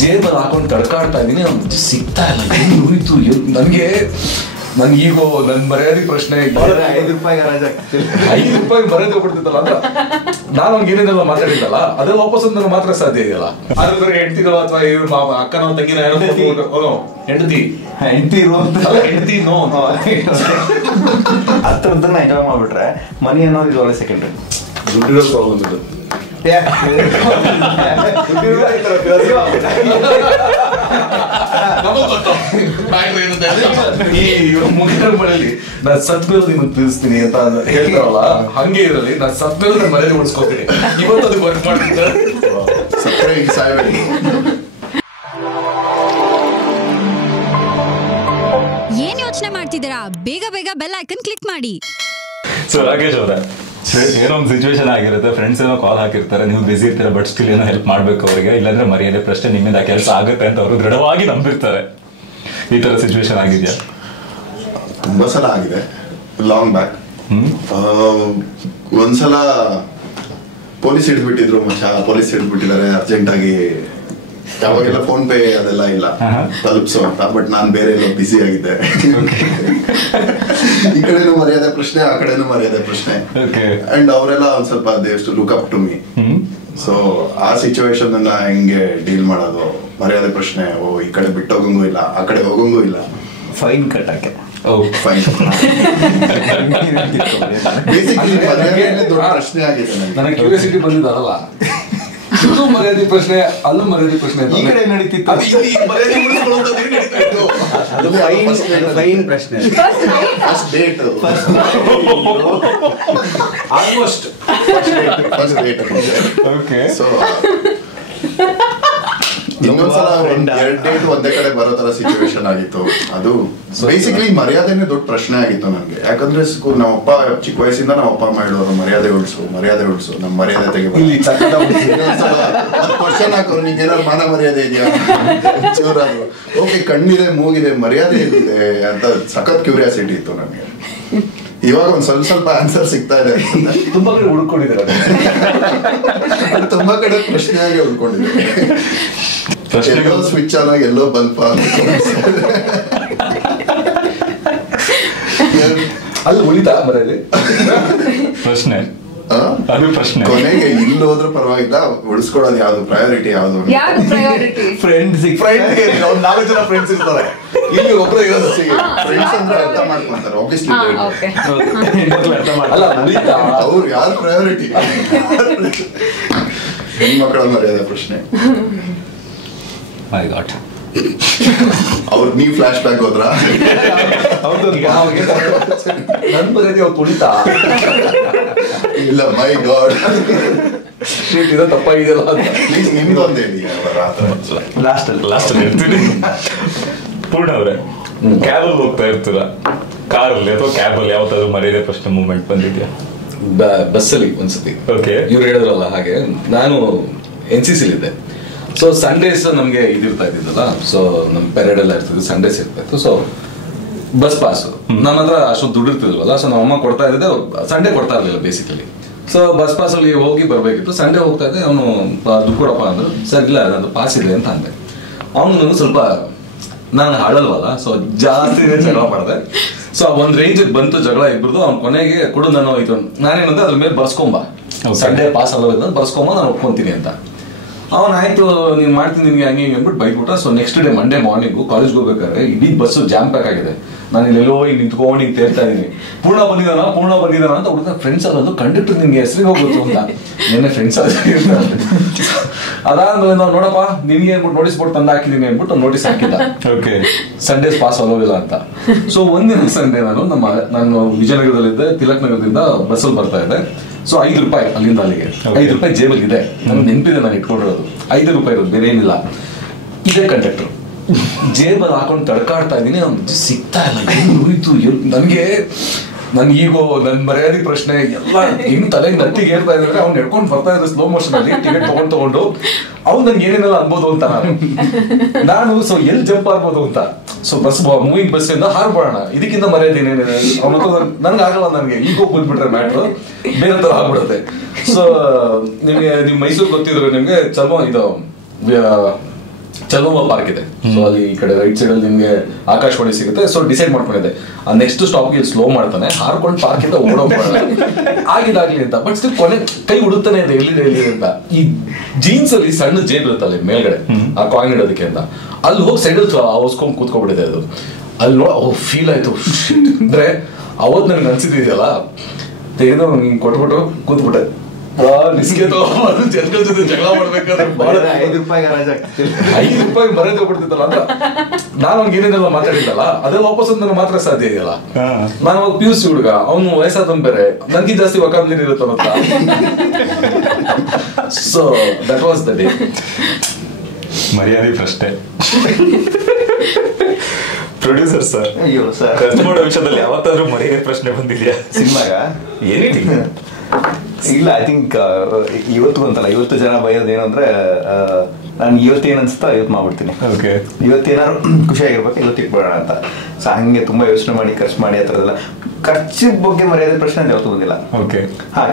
ಜೇಬಲ್ಲಿ ಹಾಕೊಂಡು ತಡ್ಕಾಡ್ತಾ ಇದ್ದೀನಿ, ಅವ್ನು ಸಿಗ್ತಾ ಇಲ್ಲ. ಏನು ಉಳಿತು ನನಗೆ ಈಗೋ ನನ್ನ ಮರ್ಯಾದೆ ಪ್ರಶ್ನೆ. ₹5 ಮರ್ಯಾದೆ ಹೋಗ್ಬಿಡ್ತಿದ್ದಲ್ಲ ಅಂತ ನಾನು ಅವ್ನಿಗೆ ಏನೇನೆಲ್ಲ ಮಾತಾಡಿದ್ದಲ್ಲ ಅದೆಲ್ಲ ವಾಪಸ್ ನನ್ನ ಮಾತ್ರ ಸಾಧ್ಯ ಇದೆಯಲ್ಲ. ಅದ್ರ ಬೇರೆ ಹೆಂಡ್ತಿನೋ ಅಥವಾ ಇವ್ರು ಅಕ್ಕನೋ ತಂಗಿನ ಹೆಂಡತಿ ನೋ ಹತ್ರದನ್ನ ಎಂಜಾಯ್ ಮಾಡ್ಬಿಟ್ರೆ ಮನಿ ಅನ್ನೋದು ಇದು ಒಳ್ಳೆ ಸೆಕೆಂಡ್ರಿ. ದುಡ್ಡಿರೋ ಪ್ರಾಬ್ಲಮ್ ಇದು. ಮುಂದಿನ ಮಳೆಯಲ್ಲಿ ನಾನು ಸತ್ ಮೇಲೆ ನಿಮ್ಗೆ ತಿಳಿಸ್ತೀನಿ ಅಂತ ಹೇಳ್ತಾರಲ್ಲ, ಹಂಗೆ ಇರಲಿ. ನಾನು ಸತ್ ಮೇಲೆ ನಾನು ಮನೇಲಿ ಉಳಿಸ್ಕೊತೀನಿ. ಇವತ್ತು ಅದಕ್ಕೆ ವರ್ಕ್ ಮಾಡ್ತಿದ್ದೆ. ಏನ್ ಯೋಚನೆ ಮಾಡ್ತಿದ್ದೀರಾ? ಬೇಗ ಬೇಗ ಬೆಲ್ ಐಕನ್ ಕ್ಲಿಕ್ ಮಾಡಿ. ಸೊ ರಾಕೇಶ್ ಅವರೇ, ಏನೋ ಒಂದು ಸಿಚುವೇಶನ್ ಆಗಿರುತ್ತೆ, ಫ್ರೆಂಡ್ಸ್ ಏನೋ ಕಾಲ್ ಹಾಕಿರ್ತಾರೆ, ನೀವು ಬಿಸಿ ಇರ್ತೀರ, ಬಟ್ ಸ್ಟಿಲ್ ಏನೋ ಹೆಲ್ಪ್ ಮಾಡ್ಬೇಕು ಅವರಿಗೆ, ಇಲ್ಲಾಂದ್ರೆ ಮರ್ಯಾದೆ ಪ್ರಶ್ನೆ ನಿಮ್ಮಿಂದ ಕೆಲಸ ಆಗುತ್ತೆ ಅಂತ ಅವರು ದೃಢವಾಗಿ ನಂಬಿರ್ತಾರೆ. ಈ ತರ ಸಿಚುವೇಶನ್ ಆಗಿದೆಯಾ? ತುಂಬಾ ಸಲ ಆಗಿದೆ, ಲಾಂಗ್ ಬ್ಯಾಕ್. ಒಂದ್ಸಲ ಪೊಲೀಸ್ ಹಿಡಿದ್ಬಿಟ್ಟಿದ್ರು, ಪೊಲೀಸ್ ಹಿಡಿದ್ಬಿಟ್ಟಿದ್ದಾರೆ ಅರ್ಜೆಂಟ್ ಆಗಿ. ಯಾವಾಗೆಲ್ಲ ಫೋನ್ ಪೇ ಅದೆಲ್ಲ ಇಲ್ಲ ತಲುಪಿಸೋ ಅಂತ, ಬಟ್ ನಾನು ಬೇರೆ ಎಲ್ಲ ಬಿಸಿ ಆಗಿದ್ದೆ. ಈ ಕಡೆನೂ ಮರ್ಯಾದೆ ಪ್ರಶ್ನೆ, ಆ ಕಡೆನೂ ಮರ್ಯಾದೆ ಪ್ರಶ್ನೆ. ಅಂಡ್ ಅವರೆಲ್ಲ ಒಂದ್ ಸ್ವಲ್ಪ they to look up to me. So ಆ ಸಿಚುವೇಶನ್ ಅನ್ನ ಹೆಂಗೆ ಡೀಲ್ ಮಾಡೋದು? ಮರ್ಯಾದೆ ಪ್ರಶ್ನೆ, ಈ ಕಡೆ ಬಿಟ್ಟು ಹೋಗಂಗೂ ಇಲ್ಲ, ಆ ಕಡೆ ಹೋಗಂಗೂ ಇಲ್ಲ, ಫೈನ್ ಕಟ್ಟಕ್ಕೆ ಫೈನ್. ಬೇಸಿಕಲಿ ದೊಡ್ಡ ಪ್ರಶ್ನೆ ಆಗಿದೆ ನನಗೆ. ಕ್ಯೂರಿಯಾಸಿಟಿ ಬಂದಿದ್ದಾರಲ್ಲ, ಇಲ್ಲೂ ಮರ್ಯಾದೆ ಪ್ರಶ್ನೆ, ಅಲ್ಲೂ ಮರ್ಯಾದೆ ಪ್ರಶ್ನೆ. ಈ ಕಡೆ ನಡೀತಿತ್ತು ಫೈನ್ ಪ್ರಶ್ನೆ. First date, almost first date. Okay. So ಇನ್ನೊಂದ್ಸಲ 2 ಡೇಟ್ ಒಂದೇ ಕಡೆ ಬರೋ ತರ ಸಿಚುವೇಶನ್ ಆಗಿತ್ತು. ಅದು ಬೇಸಿಕಲಿ ಮರ್ಯಾದೆನೇ ದೊಡ್ಡ ಪ್ರಶ್ನೆ ಆಗಿತ್ತು ನನಗೆ. ಯಾಕಂದ್ರೆ ನಮ್ಮಪ್ಪ ಚಿಕ್ಕ ವಯಸ್ಸಿಂದ ನಮ್ಮಪ್ಪ ಮಾಡೋರು ಮರ್ಯಾದೆ ಉಳಿಸು, ನಮ್ಮ ಮರ್ಯಾದೆ ತೆಗಿಬೋದು. ಕ್ವಶನ್ ಹಾಕೋರು, ನಿಂಗೆ ಏನಾದ್ರು ಮಾನ ಮರ್ಯಾದೆ ಇದೆಯಾ? ಚೂರಾದ್ರು ಓಕೆ, ಕಣ್ಣಿದೆ ಮೂಗಿದೆ, ಮರ್ಯಾದೆ ಎಲ್ಲಿದೆ ಅಂತ ಸಖತ್ ಕ್ಯೂರಿಯಾಸಿಟಿ ಇತ್ತು ನನಗೆ. ಇವಾಗ ಒಂದ್ ಸ್ವಲ್ಪ ಆನ್ಸರ್ ಸಿಗ್ತಾ ಇದೆ. ತುಂಬಾ ಕಡೆ ಹುಡ್ಕೊಂಡಿದ್ದಾರೆ, ತುಂಬಾ ಕಡೆ ಪ್ರಶ್ನೆಯಾಗಿ ಹುಡ್ಕೊಂಡಿದ್ದಾರೆ. ಎಲ್ಲೋ ಸ್ವಿಚ್ ಆನ್ ಆಗಿ ಎಲ್ಲೋ ಬಲ್ಪ್ ಅಲ್ಲಿ ಉಳಿತಾ ಮರ್ಯಾದೆ ಪ್ರಶ್ನೆ. ಅದು ಪ್ರಶ್ನೆ. ಕೊನೆಗೆ ಇಲ್ಲಿ ಹೋದ್ರೂ ಪರವಾಗಿಲ್ಲ, ಉಳಿಸ್ಕೊಳ್ಳೋದು ಯಾವ್ದು ಪ್ರಯಾರಿಟಿ ಯಾವ್ದು? ಫ್ರೆಂಡ್ಸ್ 4 ಜನ ಫ್ರೆಂಡ್ಸ್ ಇರ್ತಾರೆ, ಇಲ್ಲಿ ಒಬ್ಬರೇ ಇರೋದು. ಫ್ರೆಂಡ್ಸ್ ಅಂದ್ರೆ ಅರ್ಥ ಮಾಡ್ಕೊಂತಾರೆ ಆಬ್ವಿಯಸ್ಲಿ. ಅಲ್ಲ ಉಳಿತಾ ಅವ್ರು ಯಾರು ಪ್ರಯಾರಿಟಿ? ಹೆಣ್ಮಕ್ಳ ಮರ್ಯಾದೆ ಪ್ರಶ್ನೆ. ಮೈ ಗಾಡ್. ನೀವ್ ಫ್ಲಾಶ್ ಬ್ಯಾಕ್ ಹೋದ್ರ? ನನ್ ಮರ್ಯಾದೆ ಅವ್ರು ತುಳಿತಾ ಇಲ್ಲ, ಮೈ ಗಾಡ್ ಇದೋ ತಪ್ಪಾಗಿದೆಯಲ್ಲ. ಪ್ಲೀಸ್ ನಿಮ್ದೊಂದು ಹೇಳಿ. ಲಾಸ್ಟ್ ಹೇಳ್ತೀನಿ. ಪೂರ್ಣ ಅವರೇ, ಕ್ಯಾಬಲ್ಲಿ ಹೋಗ್ತಾ ಇರ್ತೀರ, ಕಾರಲ್ಲಿ ಅಥವಾ ಕ್ಯಾಬಲ್ಲಿ ಯಾವತ್ತಾದ್ರೂ ಮರ್ಯಾದೆ ಪ್ರಶ್ನೆ ಮೂವ್ಮೆಂಟ್ ಬಂದಿದ್ಯಾ? ಬಸ್ಸಲ್ಲಿ ಒಂದ್ಸತಿ. ಓಕೆ. ಇವ್ರು ಹೇಳಿದ್ರಲ್ಲ ಹಾಗೆ, ನಾನು NCC ಇದ್ದೆ. ಸೊ ಸಂಡೇಸ್ ನಮಗೆ ಇದಿರ್ತಾ ಇದ್ದಿದ್ದಲ್ಲ, ಸೊ ನಮ್ ಪೆರೇಡ್ ಎಲ್ಲ ಇರ್ತಿದ್ದು, ಸಂಡೇಸ್ ಇರ್ತಾ ಇತ್ತು. ಸೊ ಬಸ್ ಪಾಸ್ ನಮ್ಮ ಹತ್ರ ಅಷ್ಟೊಂದು ದುಡ್ಡು ಇರ್ತಿದ್ವಲ್ಲ, ಸೊ ನಮ್ಮ ಅಮ್ಮ ಕೊಡ್ತಾ ಇದ್ದೆ, ಸಂಡೇ ಕೊಡ್ತಾ ಇರಲಿಲ್ಲ ಬೇಸಿಕಲಿ. ಸೊ ಬಸ್ ಪಾಸ್ ಅಲ್ಲಿ ಹೋಗಿ ಬರ್ಬೇಕಿತ್ತು. ಸಂಡೇ ಹೋಗ್ತಾ ಇದ್ದೆ, ಅವನು ದುಡ್ಡು ಕೊಡಪ್ಪ ಅಂದ್ರು. ಸರ್ ಇಲ್ಲ, ನಂದು ಪಾಸ್ ಇದೆ ಅಂತ ಅಂದೆ. ಅವನು ಸ್ವಲ್ಪ ನಾನು ಹಾಡಲ್ವಲ್ಲ, ಸೊ ಜಾಸ್ತಿ ಜಗಳ ಮಾಡಿದೆ. ಸೊ ಒಂದ್ ರೇಂಜ್ ಬಂತು ಜಗಳ ಇಬ್ಬರದು. ಅವ್ನ ಕೊನೆಗೆ ಕೊಡು, ನಾನು ಇದು ನಾನೇನಂದ್ರೆ ಅದ್ರ ಮೇಲೆ ಬರ್ಸ್ಕೊಂಬ, ಸಂಡೇ ಪಾಸ್ ಅಲ್ಲ ಬರ್ಸ್ಕೊಂಬ, ನಾನು ಒಪ್ಕೊಂತೀನಿ ಅಂತ. ಆಯ್ತು ನೀನ್ ಮಾಡ್ತೀನಿ ನಿನ್ಗೆ ಹಂಗೆ ಹಿಂಗೆ ಅಂದ್ಬಿಟ್ಟು ಬೈಕ್ಬಿಟ್ಟ. So next day Monday morning ಕಾಲೇಜ್ಗೆ ಹೋಗ್ಬೇಕಾದ್ರೆ ಇಡೀ ಬಸ್ಸು ಜಾಮ್ ಪ್ಯಾಕ್ ಆಗಿದೆ. ನಾನು ಇಲ್ಲೆಲ್ಲೋ ಈಗ ನಿಂತ್ಕೊಂಡು ಹಿಂಗೆ ತೇರ್ತಾ ಇದೀನಿ. ಪೂರ್ಣ ಬಂದಿದ್ದಾನ ಅಂತ ಹುಡುಗ ಫ್ರೆಂಡ್ಸ್ ಅಲ್ಲದು ಕಂಡಕ್ಟರ್ ನಿನ್ಗೆ ಹೆಸರಿಗೆ ಹೋಗುತ್ತೆ ಅಂತ. ನಿನ್ನೆ ಫ್ರೆಂಡ್ಸ್ ಅದಾದ್ಮೇಲೆ ನಾವು ನೋಡಪ್ಪ ನಿನ್ಗೆ ಏನ್ಬಿಟ್ಟು ನೋಟಿಸ್ ಬೋರ್ಡ್ ತಂದು ಹಾಕಿದೀನಿ ಅಂದ್ಬಿಟ್ಟು ನೋಟಿಸ್ ಹಾಕಿದ್ದ. ಓಕೆ, ಸಂಡೇಸ್ ಪಾಸ್ ಅಲ್ಲೋಗಿಲ್ಲ ಅಂತ. ಸೊ ಒಂದಿನ ಸಂಡೇ ನಾನು ವಿಜಯನಗರದಲ್ಲಿದ್ದೆ, ತಿಲಕ್ ನಗರದಿಂದ ಬಸ್ಸಲ್ಲಿ ಬರ್ತಾ ಇದ್ದೆ. ಸೊ ₹5 ಅಲ್ಲಿಂದ ಅಲ್ಲಿಗೆ. ₹5 ಜೇಬಲ್ಲಿ ಇದೆ, ನಮ್ಗೆ ನೆನಪಿದೆ, ನಾನು ಇಟ್ಕೊಂಡಿರೋದು ₹5 ಇರೋದು, ಬೇರೆ ಏನಿಲ್ಲ. ಇದೇ ಕಂಡಕ್ಟರ್ ಜೇಬಲ್ಲಿ ಹಾಕೊಂಡು ತಡ್ಕಾಡ್ತಾ ಇದೀನಿ, ಅವ್ನು ಸಿಗ್ತಾ ಇಲ್ಲ. ಏನು ಉಳಿತು ನನ್ ಈಗೋ ನನ್ ಮರ್ಯಾದೆ ಪ್ರಶ್ನೆ ಎಲ್ಲ ಹೆಂಗ್ ತಲೆಗೆ ನತ್ತಿಗೆ ಏರ್ತಾ ಇದ್ರೆ, ಅವ್ನು ನಡ್ಕೊಂಡು ಬರ್ತಾ ಇದ್ರೆ ಸ್ಲೋ ಮೋಷನ್ ಅಲ್ಲಿ ಟಿಕೆಟ್ ತಗೊಂಡು ಅವ್ನು ನನ್ಗೆ ಏನೇನೆಲ್ಲ ಅನ್ಬೋದು ಅಂತ ನಾನು ಸೊ ಎಲ್ಲಿ ಜಂಪ್ ಆಗ್ಬೋದು ಅಂತ. ಸೊ ಬಸ್ ಮೂವಿಂಗ್ ಬಸ್ ಇಂದ ಹಾರ್ಬೋಣ, ಇದಕ್ಕಿಂತ ಮರ್ಯಾದೆ ಏನೇನಿದೆ ಅವನ ನನ್ಗೆ ಆಗಲ್ಲ. ನನ್ಗೆ ಈಗೋ ಬಂದ್ಬಿಟ್ರೆ ಮ್ಯಾಟ್ರು ಬೇರೆ ತರ ಆಗ್ಬಿಡುತ್ತೆ. ಸೊ ನಿಮ್ ಮೈಸೂರು ಗೊತ್ತಿದ್ರು ನಿಮ್ಗೆ ಚಲೋ ಇದು ಚಲುವ ಪಾರ್ಕ್ ಇದೆ. ಸೊ ಅಲ್ಲಿ ಈ ಕಡೆ ರೈಟ್ ಸೈಡ್ ಅಲ್ಲಿ ನಿಮ್ಗೆ ಆಕಾಶವಾಣಿ ಸಿಗುತ್ತೆ. ಸೊ ಡಿಸೈಡ್ ಮಾಡ್ಕೊಂಡಿದ್ದೆ ಆ ನೆಕ್ಸ್ಟ್ ಸ್ಟಾಪ್ ಇಲ್ಲಿ ಸ್ಲೋ ಮಾಡ್ತಾನೆ, ಹಾರ್ಕೊಂಡು ಪಾರ್ಕ್ ಇಂದ ಓಡೋಗ್ಬಿಡೋಣ ಆಗಿದಾಗ್ಲಿ ಅಂತ. ಬಟ್ ಸ್ಟಿಲ್ ಕೊನೆ ಕೈ ಉಡುತ್ತಾನೆ ಇದೆ ಎಲ್ಲಿ ಅಂತ. ಈ ಜೀನ್ಸ್ ಅಲ್ಲಿ ಸಣ್ಣ ಜೇಬ್ ಇರುತ್ತಲ್ಲ ಮೇಲ್ಗಡೆ ಆ ಕಾಯಿನ್ ಇಡೋದಕ್ಕೆ ಅಂತ, ಅಲ್ಲಿ ಹೋಗಿ ಸೈಡ್ ಹೊಸ್ಕೊಂಡ್ ಕೂತ್ಕೊಂಡ್ಬಿಟ್ಟಿದೆ. ಅದು ಅಲ್ಲಿ ನೋಡ ಫೀಲ್ ಆಯ್ತು. ಅಂದ್ರೆ ಅವತ್ತು ನನಗೆ ಅನ್ಸಿದ್ದಿದೆಯಲ್ಲ, ತೆಗೆದು ಹಿಂಗ್ ಕೊಟ್ಬಿಟ್ಟು ಕೂತ್ಬಿಟ್ಟೆ. ಜನಗಳ ಜೊತೆ ಜಗಳ ಮಾಡ್ಬೇಕಾದ್ರೆ ₹5 ಮರ್ಯಾದೆ ಹೋಗ್ಬಿಡ್ತಿತ್ತಲ್ಲ ಅಂತ. ನಾನು ಅವ್ನಿಗೆ ಏನೇನೆಲ್ಲ ಮಾತಾಡಿದ್ದಲ್ಲ ಅದೆಲ್ಲ ವಾಪಸ್ ನನಗೆ ಮಾತ್ರ ಸಾಧ್ಯ ಇದೆಯಲ್ಲ. ನಾನು ಅವಾಗ PUC ಹುಡುಗ, ಅವನು ವಯಸ್ಸಾದವನ್ ಬೇರೆ, ನನ್ಗೆ ಜಾಸ್ತಿ ವಕಾಬ್ಲರಿ ಇರುತ್ತೆ ಅಂತ. So that was the day. ಮರ್ಯಾದೆ ಪ್ರಶ್ನೆ. ಪ್ರೊಡ್ಯೂಸರ್ ಸರ್, ಅಯ್ಯೋ ಸರ್, ಖರ್ಚು ಮಾಡೋ ವಿಷಯದಲ್ಲಿ ಯಾವತ್ತಾದ್ರೂ ಮರ್ಯಾದೆ ಪ್ರಶ್ನೆ ಬಂದಿದ್ಯಾ ಸಿನಿಮಾಗ? ಏನಿಲ್ಲ ಇಲ್ಲ, ಐ ಥಿಂಕ್ ಇವತ್ತು ಅಂತಲ್ಲ, ಇವತ್ತು ಜನ ಬೈಯೋದೇನು ಅಂದ್ರೆ ನಾನು ಇವತ್ತೇನು ಅನ್ಸುತ್ತೋ ಇವತ್ತು ಮಾಡ್ಬಿಡ್ತೀನಿ. ಓಕೆ, ಇವತ್ತೇನಾದ್ರು ಖುಷಿಯಾಗಿರ್ಬೇಕು, ಇವತ್ತು ಇಟ್ಬಿಡೋಣ ಅಂತ. ಸೊ ಹಂಗೆ ತುಂಬಾ ಯೋಚನೆ ಮಾಡಿ ಖರ್ಚು ಮಾಡಿ ಆ ಥರದ್ದೆಲ್ಲ. ಖರ್ಚು ಬಗ್ಗೆ ಮರ್ಯಾದೆ ಪ್ರಶ್ನೆ ಅಂತ ಯಾವತ್ತೂ ಬಂದಿಲ್ಲ. ಓಕೆ,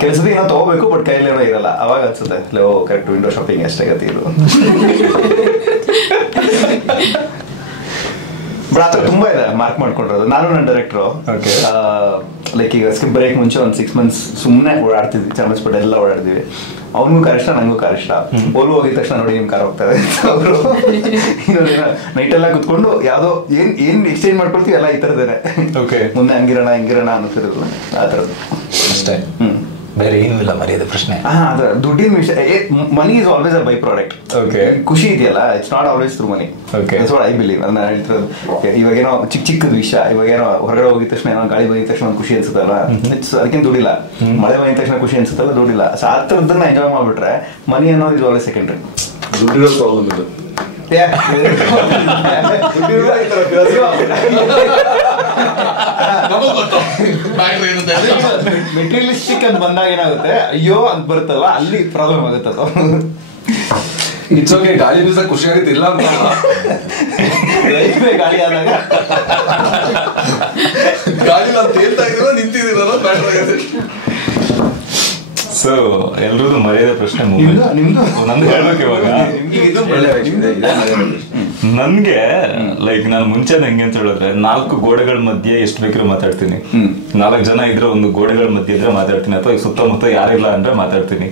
ಕೆಲಸದ ಏನೋ ತಗೋಬೇಕು, ಬಟ್ ಕೈಲೇನೋ ಇರಲ್ಲ. ಅವಾಗ ಅನ್ಸುತ್ತೆ ಕರೆಕ್ಟ್ ವಿಂಡೋ ಶಾಪಿಂಗ್ ಎಷ್ಟಾಗತ್ತೆ ಇದು. ಬಟ್ ಆ ಥರ ತುಂಬಾ ಇದೆ ಮಾರ್ಕ್ ಮಾಡ್ಕೊಂಡಿರೋದು. ನಾನು ನನ್ನ ಡೈರೆಕ್ಟ್ರು ಲೈಕ್ ಈಗ ಸ್ಕಿಪ್ ಬ್ರೇಕ್ ಮುಂಚೆ ಒಂದು 6 months ಸುಮ್ಮನೆ ಓಡಾಡ್ತಿದ್ವಿ, ಚಾಮರಾಜಪೇಟೆ ಎಲ್ಲ ಓಡಾಡ್ತೀವಿ. ಅವನಿಗೂ ಕಾರ್ ಇಷ್ಟ, ನನಗೂ ಕಾರ್ ಇಷ್ಟ. ಅವರು ಹೋಗಿದ ತಕ್ಷಣ ನೋಡಿ ನಿಮ್ ಕಾರ್ ಹೋಗ್ತಾರೆ ಅವರು ನೈಟ್ ಎಲ್ಲ ಕುತ್ಕೊಂಡು ಯಾವ್ದೋ ಏನ್ ಎಕ್ಸ್ಚೇಂಜ್ ಮಾಡ್ಕೊಳ್ತೀವಿ ಎಲ್ಲ ಈ ತರದೇನೆ. ಮುಂದೆ ಹಂಗಿರೋಣ ಅನ್ನಿಸಿರೋದು ಆ ತರದ್ದು ಅಷ್ಟೇ, ಬೇರೆ ಏನೂ ಇಲ್ಲ ಮರ್ಯಾದೆ ಪ್ರಶ್ನೆ. ಅದ್ರ ದುಡ್ಡಿನ ವಿಷಯ, money is always a by product. Okay, ಖುಷಿ ಇದೆಯಲ್ಲ, it's not always through money. That's what I believe. ನಾನು ಹೇಳ್ತಿರೋದು ಇವಾಗೇನೋ ಚಿಕ್ಕದ ವಿಷಯ, ಇವಾಗೇನೋ ಹೊರಗಡೆ ಹೋಗಿದ ತಕ್ಷಣ ಏನೋ ಗಾಳಿ ಬಂದಿದ ತಕ್ಷಣ ಒಂದು ಖುಷಿ ಅನ್ಸುತ್ತಲ್ಲ, ಅದಕ್ಕೇನು ದುಡ್ಡಿಲ್ಲ. ಮಳೆ ಬಂದಿದ ತಕ್ಷಣ ಖುಷಿ ಅನ್ಸುತ್ತಲ್ಲ, ದುಡ್ಡಿಲ್ಲ. ಸೊ ಆ ಥರದ್ದನ್ನ ಎಂಜಾಯ್ ಮಾಡ್ಬಿಟ್ರೆ ಮನಿ ಅನ್ನೋದು ಇಸ್ ಆಲ್ವೇಸ್ ಸೆಕೆಂಡ್ರಿ. ದುಡ್ಡಿರೋ ಪ್ರಾಬ್ಲಮ್ ಇದು. ಮೆಟೀರಿಯಲಿಸ್ಟಿಕ್ ಅಂತ ಬಂದಾಗ ಏನಾಗುತ್ತೆ, ಅಯ್ಯೋ ಅಂತ ಬರುತ್ತಲ್ಲ, ಅಲ್ಲಿ ಪ್ರಾಬ್ಲಮ್ ಆಗುತ್ತೆ. ಇಟ್ಸ್ ಓಕೆ, ಗಾಳಿ ಬೀಸ ಖುಷಿ ಆಗುತ್ತೆ ಇಲ್ಲ ಅಂತ. ಗಾಳಿ ಆದಾಗ ಗಾಳಿ ನಾವು ತೇಲ್ತಾ ಇದೀರೋ ನಿಂತಿದ್ದೀರಲ್ಲ ಬ್ಯಾಟ್ರ್ ಆಗುತ್ತೆ. ಸೊ ಎಲ್ರದ್ದು ಮರ್ಯಾದೆ ಪ್ರಶ್ನೆ. ನಂದು ಹೇಳ್ಬೇಕು ಇವಾಗ. ನನ್ಗೆ ಲೈಕ್ ನಾನು ಮುಂಚೆ ಹೆಂಗೆ ಅಂತ ಹೇಳಿದ್ರೆ 4 ಗೋಡೆಗಳ ಮಧ್ಯೆ ಎಷ್ಟು ಬೇಕಿರೋ ಮಾತಾಡ್ತೀನಿ. 4 ಜನ ಇದ್ರೆ ಒಂದು ಗೋಡೆಗಳ ಮಧ್ಯೆ ಇದ್ರೆ ಮಾತಾಡ್ತೀನಿ, ಅಥವಾ ಸುತ್ತಮುತ್ತ ಯಾರಿಲ್ಲ ಅಂದ್ರೆ ಮಾತಾಡ್ತೀನಿ.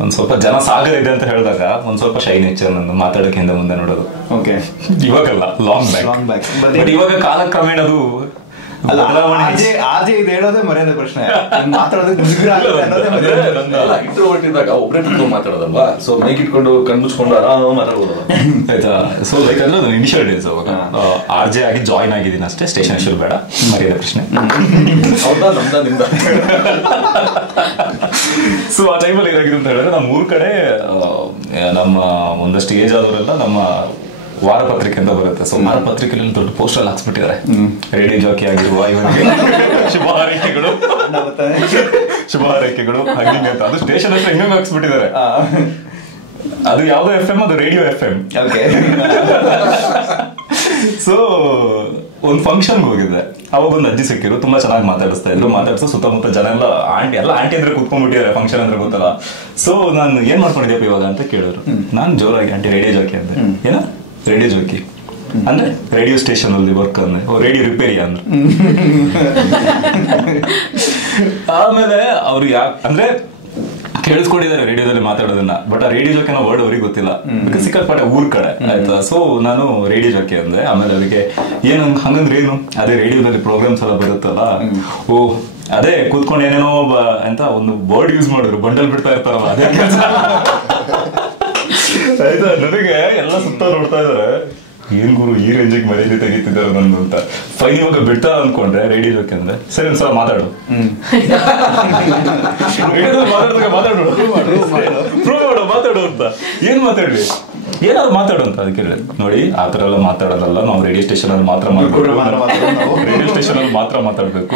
ಒಂದ್ ಸ್ವಲ್ಪ ಜನ ಸಾಗರ ಇದೆ ಅಂತ ಹೇಳಿದಾಗ ಒಂದ್ ಸ್ವಲ್ಪ ಶೈ ನೇಚರ್ ನನ್ನ ಮಾತಾಡೋಕೆ ಹಿಂದೆ ಮುಂದೆ ನೋಡೋದು. ಇವಾಗಲ್ಲ, ಲಾಂಗ್ ಬ್ಯಾಕ್. ಬಟ್ ಇವಾಗ ಕಾಲಕ್ರಮೇಣ ಅದು ಆಜೆ ಇದು ಹೇಳೋದೇ ಮರ್ಯಾದೆ ಪ್ರಶ್ನೆ. ಇಂಟ್ರೋವರ್ಟ್ ಇದ್ದಾಗ ಒಬ್ಬರೇ ಕುತ್ಕೊಂಡು ಮಾತಾಡೋದಲ್ವಾ, ಸೊ ಮೈಕ್ ಇಟ್ಕೊಂಡು ಕಣ್ಣು ಮುಚ್ಕೊಂಡು ಆರಾಮ ಮಾತಾಡ್ಬೋದಲ್ಲ. ಆಯ್ತಾ? ಸೊ ಲೈಕ್ ಅಂದ್ರೆ ನನ್ನ ಇನಿಷಿಯಲ್ ಡೇಸ್ ಅವಾಗ RJ ಆಗಿ ಜಾಯಿನ್ ಆಗಿದ್ದೀನಿ ಅಷ್ಟೇ. ಸ್ಟೇಷನ್ ಹೆಸರು ಬೇಡ, ಮರ್ಯಾದೆ ಪ್ರಶ್ನೆ. ಹೌದಾ, ನಮ್ದ ನಿಮ್ದ. ಸೊ ಆ ಟೈಮಲ್ಲಿ ಏನಾಗಿದೆ ಅಂತ ಹೇಳಿದ್ರೆ, ನಮ್ಮ ಊರ್ ಕಡೆ ನಮ್ಮ ಒಂದಷ್ಟು ಏಜ್ ಆದವರೆಲ್ಲ ನಮ್ಮ ವಾರಪತ್ರಿಕೆ ಅಂತ ಬರುತ್ತೆ. ಸೊ ವಾರಪತ್ರಿಕೆಯಲ್ಲಿ ದೊಡ್ಡ ಪೋಸ್ಟರ್ ಹಾಕ್ಸ್ಬಿಟ್ಟಿದ್ದಾರೆ, ರೇಡಿಯೋ ಜಾಕಿ ಆಗಿರುವ ಇವರಿಗೆ ಶುಭ ಹಾರೈಕೆಗಳು ಹಂಗೆ ಅಂತ. ಅದು ಸ್ಟೇಷನ್ ಹತ್ರ ಹೆಂಗ ಹಾಕ್ಸ್ಬಿಟ್ಟಿದ್ದಾರೆ. ಅದು ಯಾವ್ದೋ FM, ಅದು ರೇಡಿಯೋ FM. ಸೊ ಒಂದು ಫಂಕ್ಷನ್ ಹೋಗಿದ್ದೆ, ಅವಾಗ ಒಂದು ಅಜ್ಜಿ ಸಿಕ್ಕಿರು, ತುಂಬಾ ಚೆನ್ನಾಗಿ ಮಾತಾಡಿಸ್ತಾ ಇದ್ರು. ಮಾತಾಡ್ಸೋ ಸುತ್ತಮುತ್ತ ಜನ ಎಲ್ಲ ಆಂಟಿ ಅಂದ್ರೆ ಕುತ್ಕೊಂಡ್ಬಿಟ್ಟಿದ್ದಾರೆ, ಫಂಕ್ಷನ್ ಅಂದ್ರೆ ಗೊತ್ತಲ್ಲ. ಸೊ ನಾನು ಏನ್ ಮಾಡ್ಕೊಂಡಿದ್ಯಪ್ಪ ಇವಾಗ ಅಂತ ಕೇಳಿದ್ರು. ನಾನು ಜೋರಾಗಿ ಆಂಟಿ ರೇಡಿಯೋ ಜಾಕಿ ಅಂದೆ. ಏನ ರೇಡಿಯೋ ಜಾಕಿ ಅಂದ್ರೆ ರೇಡಿಯೋ ಸ್ಟೇಷನ್ ಅಲ್ಲಿ ವರ್ಕ್ ಅಂದ್ರೆ, ರೇಡಿಯೋ ರಿಪೇರಿ ಅಂದ್ರೆ. ಆಮೇಲೆ ಅವ್ರು ಅಂದ್ರೆ ಕೇಳಿಸ್ಕೊಂಡಿದ್ದಾರೆ ರೇಡಿಯೋದಲ್ಲಿ ಮಾತಾಡೋದನ್ನ, ಬಟ್ ಆ ರೇಡಿಯೋ ಜಾಕಿ ಅನ್ನೋ ವರ್ಡ್ ಅವ್ರಿಗೆ ಗೊತ್ತಿಲ್ಲ, ಬಿಕಾಸ್ ಸಿಕ್ಕಾಪಟ್ಟೆ ಊರ್ ಕಡೆ ಆಯ್ತಾ. ಸೊ ನಾನು ರೇಡಿಯೋ ಜಾಕಿ ಅಂದೆ. ಆಮೇಲೆ ಅದಕ್ಕೆ ಏನು ಹಂಗಂದ್ರೆ ಏನು, ಅದೇ ರೇಡಿಯೋದಲ್ಲಿ ಪ್ರೋಗ್ರಾಮ್ಸ್ ಎಲ್ಲ ಬರುತ್ತಲ್ಲ, ಓ ಅದೇ ಕೂತ್ಕೊಂಡು ಏನೇನೋ ಅಂತ ಒಂದು ವರ್ಡ್ ಯೂಸ್ ಮಾಡಿದ್ರು, ಬಂಡಲ್ ಬಿಡ್ತಾ ಇರ್ತಾರಲ್ಲ ಅದೇ ಕೆಲಸ ಆಯ್ತಾ. ನನಗೆ ಎಲ್ಲ ಸುತ್ತ ನೋಡ್ತಾ ಇದಾರೆ, ಏನ್ ಗುರು ಈ ರೇಂಜಿಗೆ ಮರ್ಯಾದೆ ತೆಗಿತಿದ್ದಾರೆ ನಂದು ಅಂತ. ಫೈನ್ ಇವಾಗ ಬಿಡ್ತಾ ಅನ್ಕೊಂಡ್ರೆ ರೇಡಿಯೋ ಜೋಕೆ ಅಂದ್ರೆ, ಸರಿ ಒಂದ್ಸಲ ಮಾತಾಡು ಮಾತಾಡು ಅಂತ. ಏನ್ ಮಾತಾಡ್ಲಿ, ಏನಾದ್ರು ಮಾತಾಡು ಅಂತ. ಅದಕ್ಕೆ ನೋಡಿ ಆ ತರ ಎಲ್ಲ ಮಾತಾಡೋದಲ್ಲ, ನಾವು ರೇಡಿಯೋ ಸ್ಟೇಷನ್ ಅಲ್ಲಿ ಮಾತ್ರ ರೇಡಿಯೋ ಸ್ಟೇಷನ್ ಅಲ್ಲಿ ಮಾತ್ರ ಮಾತಾಡ್ಬೇಕು.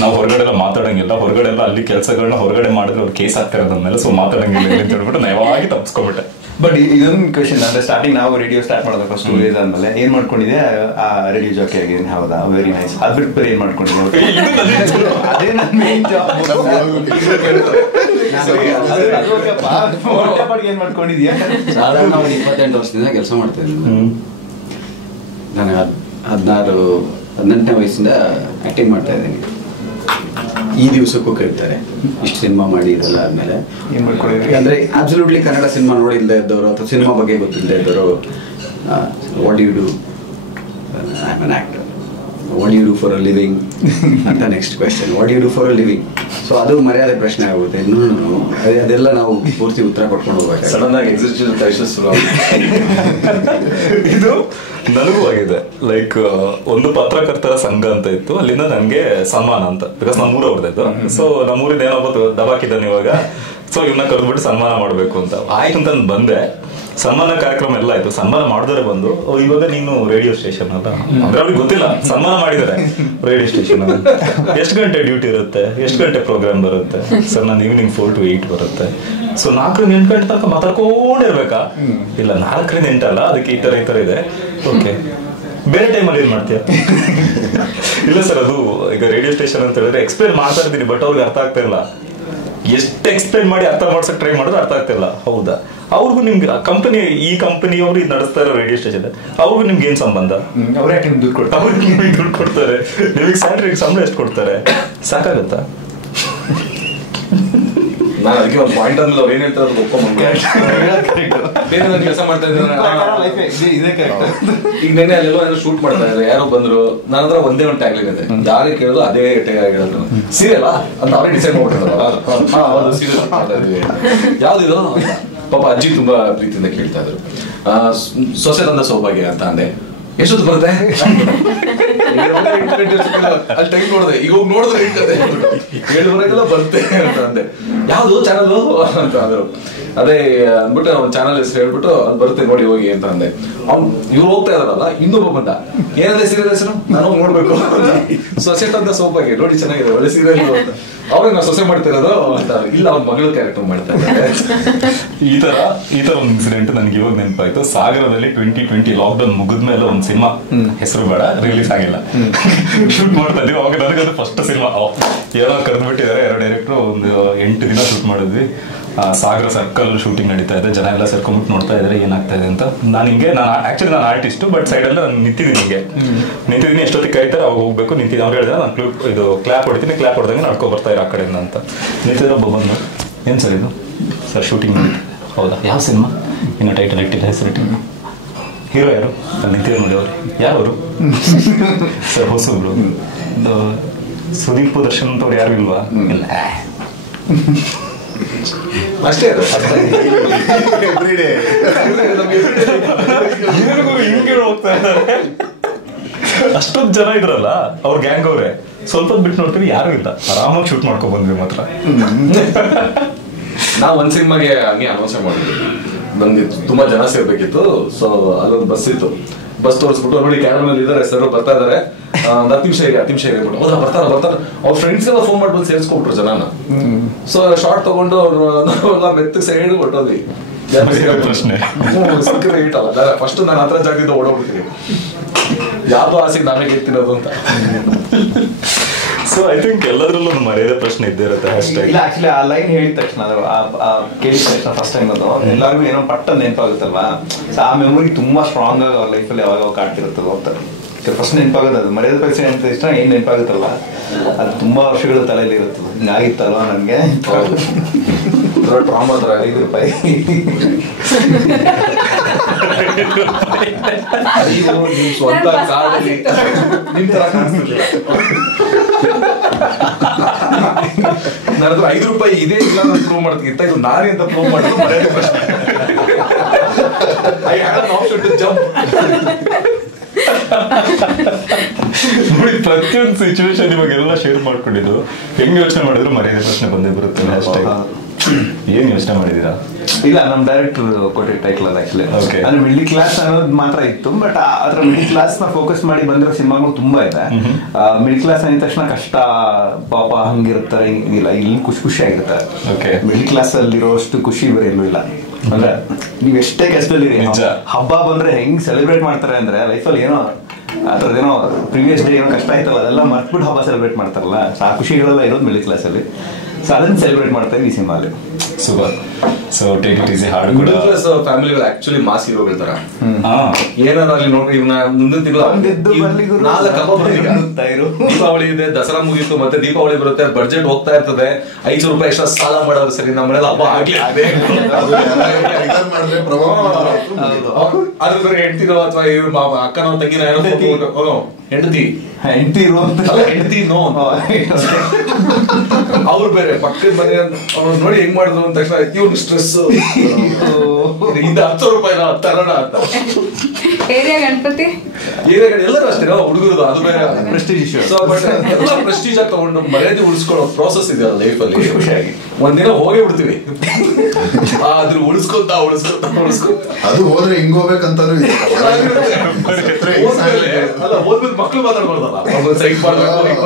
ನಾವು ಹೊರಗಡೆ ಎಲ್ಲ ಮಾತಾಡಂಗಿಲ್ಲ, ಹೊರಗಡೆ ಎಲ್ಲ ಅಲ್ಲಿ ಕೆಲಸಗಳನ್ನ ಹೊರಗಡೆ ಮಾಡಿದ್ರೆ ಅವ್ರು ಕೇಸ್ ಆಗ್ತಿರೋದ್ಮೇಲೆ, ಸೊ ಮಾತಾಡಂಗಿಲ್ಲ ಅಂತ ಹೇಳ್ಬಿಟ್ಟು ನಯವಾಗಿ ತಪ್ಪಿಸ್ಕೊಂಡ್ಬಿಟ್ಟೆ. ಬಟ್ ಇದೊಂದು ಕ್ವೆಶನ್ ಅಂದ್ರೆ, ಸ್ಟಾರ್ಟಿಂಗ್ ನಾವು ರೇಡಿಯೋ ಸ್ಟಾರ್ಟ್ ಮಾಡೋದು ಫಸ್ಟ್ 2 days ಆದ್ಮೇಲೆ ಏನ್ ಮಾಡ್ಕೊಂಡಿದ್ದೆ, ಆ ರೇಡಿಯೋ ಜಾಕಿ ಆಗಿದ್ದೀನಿ. ಹೌದಾ, ವೆರಿ ನೈಸ್. ಅದ್ ಬಿಟ್ಟು ಬೇರೆ ಏನ್ ಮಾಡ್ಕೊಂಡಿದ್ದೆ? ಅದೇ ನನ್ನ ಮೇನ್ ಜಾಬ್. ಏನ್ ಮಾಡ್ಕೊಂಡಿದ್ಯಾ? ಸಾಧಾರಣ ಒಂದು 28 ವರ್ಷದಿಂದ ಕೆಲಸ ಮಾಡ್ತಾ ಇದ್ದೀನಿ. ನಾನು 18ನೇ ವಯಸ್ಸಿಂದ ಆಕ್ಟಿಂಗ್ ಮಾಡ್ತಾ ಇದ್ದೀನಿ. ಈ ದಿವಸಕ್ಕೂ ಕೇಳ್ತಾರೆ ಇಷ್ಟು ಸಿನಿಮಾ ಮಾಡಿ ಇದೆಲ್ಲ ಆದ್ಮೇಲೆ ಏನ್ ಮಾಡ್ಕೊಂಡಿದ್ರಿ ಅಂದ್ರೆ ಅಬ್ಸಲ್ಯೂಟ್ಲಿ ಕನ್ನಡ ಸಿನಿಮಾ ನೋಡಿಲ್ಲದೆ ಇದ್ದವರು ಅಥವಾ ಸಿನಿಮಾ ಬಗ್ಗೆ ಗೊತ್ತಿಲ್ಲದೆ ಇದ್ದವರು what you do? I am an actor. What you do for a living ಅಂತ next question. What you do for a living? So ಅದು ಮರ್ಯಾದೆ ಪ್ರಶ್ನೆ ಆಗುತ್ತೆ. ಇನ್ನೂ ಅದೆಲ್ಲ ನಾವು ಪೂರ್ತಿ ಉತ್ತರ ಕೊಟ್ಕೊಂಡು ಹೋಗ್ಬೇಕು. ಸಡನ್ ಆಗಿ ಎಕ್ಸಿಸ್ಟೆನ್ಷಿಯಲ್ ಕ್ರೈಸಿಸ್ ಇದು ನನಗೂ ಆಗಿದೆ. ಲೈಕ್ ಒಂದು ಪತ್ರಕರ್ತರ ಸಂಘ ಅಂತ ಇತ್ತು, ಅಲ್ಲಿಂದ ನನಗೆ ಸನ್ಮಾನ ಅಂತ, ಬಿಕಾಸ್ ನಮ್ಮೂರವ್ರದ್ದು. ಸೊ ನಮ್ಮೂರಿಂದ ಏನೊಬ್ಬ ದಬಾಕಿದ್ದಾನೆ ಇವಾಗ, ಸೊ ಇವನ್ನ ಕರೆದ್ಬಿಟ್ಟು ಸನ್ಮಾನ ಮಾಡಬೇಕು ಅಂತ ಆಯ್ತು ಅಂತ ಬಂದೆ. ಸನ್ಮಾನ ಕಾರ್ಯಕ್ರಮ ಎಲ್ಲ ಆಯ್ತು. ಸನ್ಮಾನ ಮಾಡಿದರೆ ಬಂದು ಇವಾಗ ನೀನು ರೇಡಿಯೋ ಸ್ಟೇಷನ್ ಅಲ್ಲ ಅಂದ್ರೆ ಅವ್ರಿಗೆ ಗೊತ್ತಿಲ್ಲ ಸನ್ಮಾನ ಮಾಡಿದ್ದಾರೆ ರೇಡಿಯೋ ಸ್ಟೇಷನ್. ಎಷ್ಟು ಗಂಟೆ ಡ್ಯೂಟಿ ಇರುತ್ತೆ, ಎಷ್ಟು ಗಂಟೆ ಪ್ರೋಗ್ರಾಮ್ ಬರುತ್ತೆ ಸರ್? ನಾನು ಈವ್ನಿಂಗ್ 4 to 8 ಬರುತ್ತೆ. ಸೊ 4ರಿಂದ 8 ಗಂಟೆ ತನಕ ಮಾತಾಡ್ಕೊಂಡಿರ್ಬೇಕಾ? ಇಲ್ಲ 4ರಿಂದ 8 ಅಲ್ಲ, ಅದಕ್ಕೆ ಈ ತರ ಇದೆ. ಓಕೆ, ಬೇರೆ ಟೈಮಲ್ಲಿ ಏನ್ ಮಾಡ್ತೀಯ? ಇಲ್ಲ ಸರ್, ಅದು ಈಗ ರೇಡಿಯೋ ಸ್ಟೇಷನ್ ಅಂತ ಹೇಳಿದ್ರೆ ಎಕ್ಸ್ಪ್ಲೇನ್ ಮಾಡ್ತಾ ಇದ್ದೀನಿ, ಬಟ್ ಅವ್ರಿಗೆ ಅರ್ಥ ಆಗ್ತಾ ಇಲ್ಲ. ಎಷ್ಟು ಎಕ್ಸ್ಪ್ಲೇನ್ ಮಾಡಿ ಅರ್ಥ ಮಾಡ್ಸಕ್ ಟ್ರೈ ಮಾಡಿದ್ರೆ ಅರ್ಥ ಆಗ್ತಿಲ್ಲ. ಹೌದಾ? ಅವ್ರಿಗೂ ನಿಮ್ಗೆ ಕಂಪನಿ, ಈ ಕಂಪನಿಯವರು ಇದು ನಡೆಸ್ತಾ ಇರೋ ರೇಡಿಯೋ ಸ್ಟೇಷನ್, ಅವ್ರಿಗೂ ನಿಮ್ಗೆ ಏನ್ ಸಂಬಂಧ? ಅವ್ರೇ ದುಡ್ಡು ಕೊಡ್ತಾರೆ. ಅವ್ರಿಗೆ ನಿಮಗೆ ದುಡ್ಡು ಕೊಡ್ತಾರೆ, ನಿಮಗೆ ಸ್ಯಾಲ್ರಿ ಸಂಬಳ ಎಷ್ಟು ಕೊಡ್ತಾರೆ? ಸಾಕಾಗತ್ತಾ? ನಾನು ಅದಕ್ಕೆ ಒಂದು ಪಾಯಿಂಟ್ ಅಂದ್ರೆ ಅವ್ರು ಏನ್ ಹೇಳ್ತಾರೆ ಅದು ಒಪ್ಕೊಂಡ್ಬಂದ್ಬಿಟ್ಟು ಬೇರೆ ನಾನು ಕೆಲಸ ಮಾಡ್ತಾ ಇದ್ದೀನಿ. ಈಗ ನೆನ್ನೆ ಅಲ್ಲೆಲ್ಲೋ ಏನೋ ಶೂಟ್ ಮಾಡ್ತಾ ಇದ್ದಾರೆ, ಯಾರೋ ಬಂದ್ರು, ನನ್ನ ಹತ್ರ ಒಂದೇ ಒಂದು ಟ್ಯಾಗ್ಲಿಂಗ್ ಇದೆ, ಯಾರಿಗೆ ಕೇಳೋದು ಅದೇ ಟ್ಯಾಗ್ ಹೇಳೋದು. ಸೀರಿಯಲ್ ಅಂತ ಅವರೇ ಡಿಸೈಡ್ ಮಾಡ್ಬಿಡ್ತಾರಲ್ಲ, ಸೀರಿಯಲ್ ಶೂಟ್ ಮಾಡ್ತಾ ಇದ್ವಿ. ಯಾವ್ದಿದು? ಪಾಪ ಅಜ್ಜಿ ತುಂಬಾ ಪ್ರೀತಿಯಿಂದ ಕೇಳ್ತಾ ಇದ್ರು. ಸೊಸೆ ತಂದ ಸೌಭಾಗ್ಯ ಅಂತ ಅಂದೆ. ಎಷ್ಟೊತ್ತು ಬರುತ್ತೆ? ಅಲ್ಲಿ ಟೈಮ್ ನೋಡಿದೆ, ಈಗ ಹೋಗಿ ನೋಡಿದ್ರೆ 7:30 ಬರುತ್ತೆ ಅಂತ ಅಂದೆ. ಯಾವ್ದು ಚಾನಲ್ ಅಂತ ಅಂದ್ರು. ಅದೇ ಅಂದ್ಬಿಟ್ಟು ಒಂದು ಚಾನಲ್ ಹೆಸರು ಹೇಳ್ಬಿಟ್ಟು ಅದು ಬರುತ್ತೆ ನೋಡಿ ಹೋಗಿ ಅಂತ ಅಂದೆ. ಅವ್ನು ಇವ್ರು ಹೋಗ್ತಾ ಇದಾರಲ್ಲ, ಇನ್ನೊಬ್ಬ ಬಂದ, ಏನಂದ್ರೆ ಸೀರಿಯಲ್ ಹೆಸರು? ನಾನು ಹೋಗಿ ನೋಡ್ಬೇಕು. ಸೊಸೆ ತಂದ ಸೌಭಾಗ್ಯ ನೋಡಿ, ಚೆನ್ನಾಗಿದೆ, ಒಳ್ಳೆ ಸೀರಿಯಲ್ ಅಂತ. ಅವ್ರಿಗೆ ನಾವು ಸೊಸೆ ಮಾಡ್ತಿರೋದು ಅಂತ. ಇಲ್ಲ, ಅವ್ನ ಮಗಳ ಕ್ಯಾರೆಕ್ಟರ್ ಮಾಡ್ತಾ ಇದ್ದಾರೆ. ಈ ತರ ಒಂದು ಇನ್ಸಿಡೆಂಟ್ ನನಗೆ ಇವಾಗ ನೆನಪಾಯ್ತು. ಸಾಗರದಲ್ಲಿ 2020 ಲಾಕ್ಡೌನ್ ಮುಗಿದ್ಮೇಲೆ ಒಂದು ಸಿನಿಮಾ, ಹೆಸರು ಬೇಡ, ರಿಲೀಸ್ ಆಗಿಲ್ಲ, ಶೂಟ್ ಮಾಡ್ತಾ ಇದೀವಿ. ಅವಾಗ ನನಗದು ಫಸ್ಟ್ ಸಿನಿಮಾ. ಏನೋ ಕರೆದ್ಬಿಟ್ಟಿದ್ದಾರೆ 2 ಡೈರೆಕ್ಟ್ರು. ಒಂದು 8 ದಿನ ಶೂಟ್ ಮಾಡಿದ್ವಿ. ಸಾಗರ ಸರ್ಕಲ್ ಶೂಟಿಂಗ್ ನಡೀತಾ ಇದೆ. ಜನ ಎಲ್ಲ ಸೇರ್ಕೊಂಡ್ಬಿಟ್ಟು ನೋಡ್ತಾ ಇದ್ದಾರೆ ಏನಾಗ್ತಾ ಇದೆ ಅಂತ. ನಾನು ಆರ್ಟಿಸ್ಟ್, ಬಟ್ ಸೈಡಲ್ಲಿ ನಾನು ನಿಂತಿದ್ದೀನಿ. ಎಷ್ಟೊತ್ತಿಗೆ ಕಾಯ್ತಾರೆ, ಅವಾಗ ಹೋಗ್ಬೇಕು. ನಿಂತಿದ್ದೆ. ಅವ್ರು ಹೇಳಿದ್ರೆ ನಾನು ಇದು ಕ್ಲಾಪ್ ಹೊಡಿತೀನಿ, ಕ್ಲಾಪ್ ಹೊಡೆದಂಗೆ ನಡ್ಕೊ ಬರ್ತಾ ಇರೋ ಆ ಕಡೆಯಿಂದ ಅಂತ. ನಿಂತಿದ್ರೆ ಒಬ್ಬ ಬಂದು, ಏನು ಸರ್ ಇದು? ಸರ್ ಶೂಟಿಂಗ್ ನಡೀತಿದೆ. ಹೌದಾ? ಯಾವ ಸಿನಿಮಾ? ಇನ್ನು ಟೈಟಲ್ ಇಟ್ಟಿಲ್ಲ, ಹೆಸರು ಇಟ್ಟಿಲ್ಲ. ಹೀರೋ ಯಾರು? ನಿಂತಿರೋ ನೋಡಿ. ಅವ್ರು ಯಾರವರು? ಸರ್ ಹೊಸಬ್ರು. ಸುದೀಪ್ ದರ್ಶನ್ ಅಂತವ್ರು ಯಾರು ಇಲ್ವಾ? ಇಲ್ಲ. ಅಷ್ಟೇ ಹೋಗ್ತಾ ಇದ್ದಾರೆ. ಅಷ್ಟೊಂದು ಜನ ಇದ್ರಲ್ಲ, ಅವ್ರ ಗ್ಯಾಂಗ್ ಅವ್ರೆ. ಸ್ವಲ್ಪ ಬಿಟ್ಟು ನೋಡ್ತೀವಿ, ಯಾರು ಇಲ್ಲ, ಆರಾಮಾಗಿ ಶೂಟ್ ಮಾಡ್ಕೊ ಬಂದ್ವಿ ಮಾತ್ರ. ನಾವು ಒಂದ್ ಸಿನಿಮಾಗೆ ಹಂಗೆ ಅನೌನ್ಸ್ ಮಾಡಿದ್ವಿ. ನಮ್ಗೆ ತುಂಬಾ ಜನ ಸೇರ್ಬೇಕಿತ್ತು. ಸೊ ಅಲ್ಲೊಂದು ಬಸ್ ಇತ್ತು. ಬಸ್ ತೋರಿಸ್ಬಿಟ್ಟು ನೋಡಿ ಕ್ಯಾಮ್ರಲ್ಲಿ ಇದಾರೆ ಸರ್, ಬರ್ತಾ ಇದಾರೆ, 10 ನಿಮಿಷ ಹೇಳ್ಬಿಟ್ಟು ಹೌದಾ ಬರ್ತಾರ ಅವ್ರ ಫ್ರೆಂಡ್ಸ್ ಎಲ್ಲ ಫೋನ್ ಮಾಡ್ಬಿಟ್ಟು ಸೇರಿಸ್ಕೊಬಿಟ್ರು ಜನನ. ಸೊ ಶಾರ್ಟ್ ತಗೊಂಡು ಅವ್ರು ಮೆತ್ತಗೆ ಸೈಡ್ ಹೊಟ್ಟೋದ್ವಿ. ಪ್ರಶ್ನೆ ಇಟ್ಟಲ್ಲ ಫಸ್ಟ್ ನಾನು ಹತ್ರ ಜಾಗದಿಂದ ಓಡೋಗ್ಬಿಡ್ತೀನಿ, ಯಾವ್ದು ಆಸೆಗೆ ನಾವೇ ಗೆಲ್ತಿರೋದು ಅಂತ. ಸೊ ಐ ಥಿಂಕ್ ಎಲ್ಲದ್ರಲ್ಲೂ ಒಂದು ಮರ್ಯಾದೆ ಪ್ರಶ್ನೆ ಇದ್ದೇ ಇರುತ್ತೆ. ಇಲ್ಲ, ಆಕ್ಚುಲಿ ಆ ಲೈನ್ ಹೇಳಿದ ತಕ್ಷಣ, ಕೇಳಿದ ತಕ್ಷಣ ಫಸ್ಟ್ ಟೈಮ್ ಅದು ಎಲ್ಲರಿಗೂ ಏನೋ ಪಟ್ಟ ನೆನಪಾಗುತ್ತಲ್ವಾ. ಆ ಮೆಮೊರಿ ತುಂಬಾ ಸ್ಟ್ರಾಂಗ್ ಆಗಿ ಅವ್ರ ಲೈಫಲ್ಲಿ ಯಾವಾಗ ಕಾಡ್ತಿರುತ್ತಲ್ಲ ಅಂತ ಫಸ್ಟ್ ನೆನಪಾಗುತ್ತೆ. ಅದು ಮರ್ಯಾದೆ ಪ್ರಶ್ನೆ ಅಂತ ಇಷ್ಟ ಏನ್ ನೆನಪಾಗುತ್ತಲ್ಲ, ಅದು ತುಂಬಾ ವರ್ಷಗಳ ತಲೆಯಲ್ಲಿ ಇರುತ್ತಲ್ಲ. ಹಿಂಗಾಗಿತ್ತಲ್ವಾ ನನಗೆ ಟ್ರಾಮಾ ತರ. 5 ರೂಪಾಯಿ ನಿಮ್ ಸ್ವಂತ ಕಾರ್ಡಲ್ಲಿ ನಿಮ್ ತರ ಕಾಣಿಸ್ತಿರ್ಲಿಲ್ಲ. ನನ್ನ ಹತ್ರ 5 ರೂಪಾಯಿ ಇದೆ ಇಲ್ಲ ನಾನು ಪ್ರೂವ್ ಮಾಡ್ತಿದ್ದ, ಇದು ನಾರಿ ಅಂತ ಪ್ರೂವ್ ಮಾಡಿದ್ರು ಮರ್ಯಾದೆ ಪ್ರಶ್ನೆ. I had on option two jump. ನೋಡಿ, ಪ್ರತಿಯೊಂದು ಸಿಚುವೇಶನ್ ಇವಾಗೆಲ್ಲ ಶೇರ್ ಮಾಡ್ಕೊಂಡಿದ್ದು ಹೆಂಗ್ ಯೋಚನೆ ಮಾಡಿದ್ರು ಮರ್ಯಾದೆ ಪ್ರಶ್ನೆ ಬಂದೇ ಬರುತ್ತೆ ಅಷ್ಟೇ. ಏನ್ ಯೋಚನೆ ಮಾಡಿದೀರಾ? ಇಲ್ಲ, ನಮ್ ಡೈರೆಕ್ಟರ್ ಕೊಟ್ಟಿದ್ದ ಟೈಟಲ್ ಅದು ಆಕ್ಚುಲಿ. ಅಂದ್ರೆ ಮಿಡ್ಲ್ ಕ್ಲಾಸ್ ಅನ್ನೋದು ಮಾತ್ರ ಇತ್ತು, ಬಟ್ ಅದ್ರ ಮಿಡ್ಲ್ ಕ್ಲಾಸ್ ನ ಫೋಕಸ್ ಮಾಡಿ ಬಂದಿರೋ ಸಿನಿಮಾಗಳು ತುಂಬಾ ಇದೆ. ಮಿಡ್ಲ್ ಕ್ಲಾಸ್ ಅಂದ ತಕ್ಷಣ ಕಷ್ಟ, ಪಾಪ ಹಂಗಿರ್ತಾರೆ, ಇಲ್ಲ ಇಲ್ಲಿ ಖುಷಿ ಆಗಿರ್ತಾರೆ. ಮಿಡ್ಲ್ ಕ್ಲಾಸ್ ಅಲ್ಲಿರೋಷ್ಟು ಖುಷಿ ಬೇರೆ ಎಲ್ಲೂ ಇಲ್ಲ. ಅಂದ್ರೆ ನೀವ್ ಎಷ್ಟೇ ಕಷ್ಟದಲ್ಲಿರಿ, ಹಬ್ಬ ಬಂದ್ರೆ ಹೆಂಗ್ ಸೆಲೆಬ್ರೇಟ್ ಮಾಡ್ತಾರೆ ಅಂದ್ರೆ ಲೈಫಲ್ಲಿ ಏನೋ ಅದ್ರದ್ದೇನೋ ಪ್ರೀವಿಯಸ್ ಡೇ ಏನೋ ಕಷ್ಟ ಆಯ್ತಲ್ಲ, ಅದೆಲ್ಲ ಮರ್ತ್ಬಿಟ್ಟು ಹಬ್ಬ ಸೆಲೆಬ್ರೇಟ್ ಮಾಡ್ತಾರಲ್ಲ. ಆ ಖುಷಿಗಳೆಲ್ಲ ಇರೋದು ಮಿಡ್ಲ್ ಕ್ಲಾಸ್ ಅಲ್ಲಿ. ಸೊ ಅದನ್ನ ಸೆಲೆಬ್ರೇಟ್ ಮಾಡ್ತಾ ಇದ್ವಿ ಈ ಸಿನಿಮಾಲಿ. Super. So take it easy ಹಾಡು ಕೂಡ ಫ್ಯಾಮಿಲಿಗಳು ಆಕ್ಚುಲಿ ಮಾಸ್ ಹೀರೋಗಳ ತರ ಏನಾದ್ರು ಅಲ್ಲಿ ನೋಡ್ರಿ ಇವ್ನ ಮುಂದಿನ ತಿಂಗಳು 4 ಹಬ್ಬ ದೀಪಾವಳಿ ಇದೆ, ದಸರಾ ಮುಗೀತು, ಮತ್ತೆ ದೀಪಾವಳಿ ಬರುತ್ತೆ, ಬಡ್ಜೆಟ್ ಹೋಗ್ತಾ ಇರ್ತದೆ, 500 ರೂಪಾಯಿ ಎಕ್ಸ್ಟ್ರಾ ಸಾಲ ಮಾಡೋದು ಸರಿ, ನಮ್ಮ ಮನೇಲಿ ಹಬ್ಬ ಆಗ್ಲಿ ಅದ್ರ ಹೆಂಡ್ತಿರೋ ಅಥವಾ ಅಕ್ಕನೋ ತಂಗಿನ ಹೆಂಡತಿ ಅವ್ರು ಬೇರೆ ಪಕ್ಕದ ಮನೆ ಅವ್ರು ನೋಡಿ ಹೆಂಗ್ ಮಾಡಿದ್ರು ಅಂದ ತಕ್ಷಣ ಇವ್ರು ಸ್ಟ್ರೆಸ್ ಇಂದ 10 ರೂಪಾಯಿ ತರೋಣ ಅಂತ. ಏರಿಯಾ ಗಣಪತಿ ಎಲ್ಲರೂ ಅಷ್ಟೇ ಹುಡುಗರು ಅದು ಬೇರೆ ಪ್ರೆಸ್ಟೀಜ್ ಇಶ್ಯೂ. ಸೊ ಬಟ್ ಎಲ್ಲ ಪ್ರೆಸ್ಟೀಜ್ ಆಗಿ ತಗೊಂಡು ಮರ್ಯಾದೆ ಉಳಿಸ್ಕೊಳ್ಳೋ ಪ್ರೋಸೆಸ್ ಇದೆ ಲೈಫ್ ಅಲ್ಲಿ. ಒಂದಿನ ಹೋಗೇ ಬಿಡ್ತೀವಿ ಅದ್ರ ಉಳಿಸ್ಕೊಂತ ಅದು ಹೋದ್ರೆ ಹಿಂಗ್ ಹೋಗ್ಬೇಕಂತಾನು ಅಲ್ಲ ಹೋದ್ಮೇಲೆ ಮಕ್ಳು ಮಾತಾಡ್ಬಾರ್ದಲ್ಲ, ಸೈಕ್ ಮಾಡ್ಬೇಕು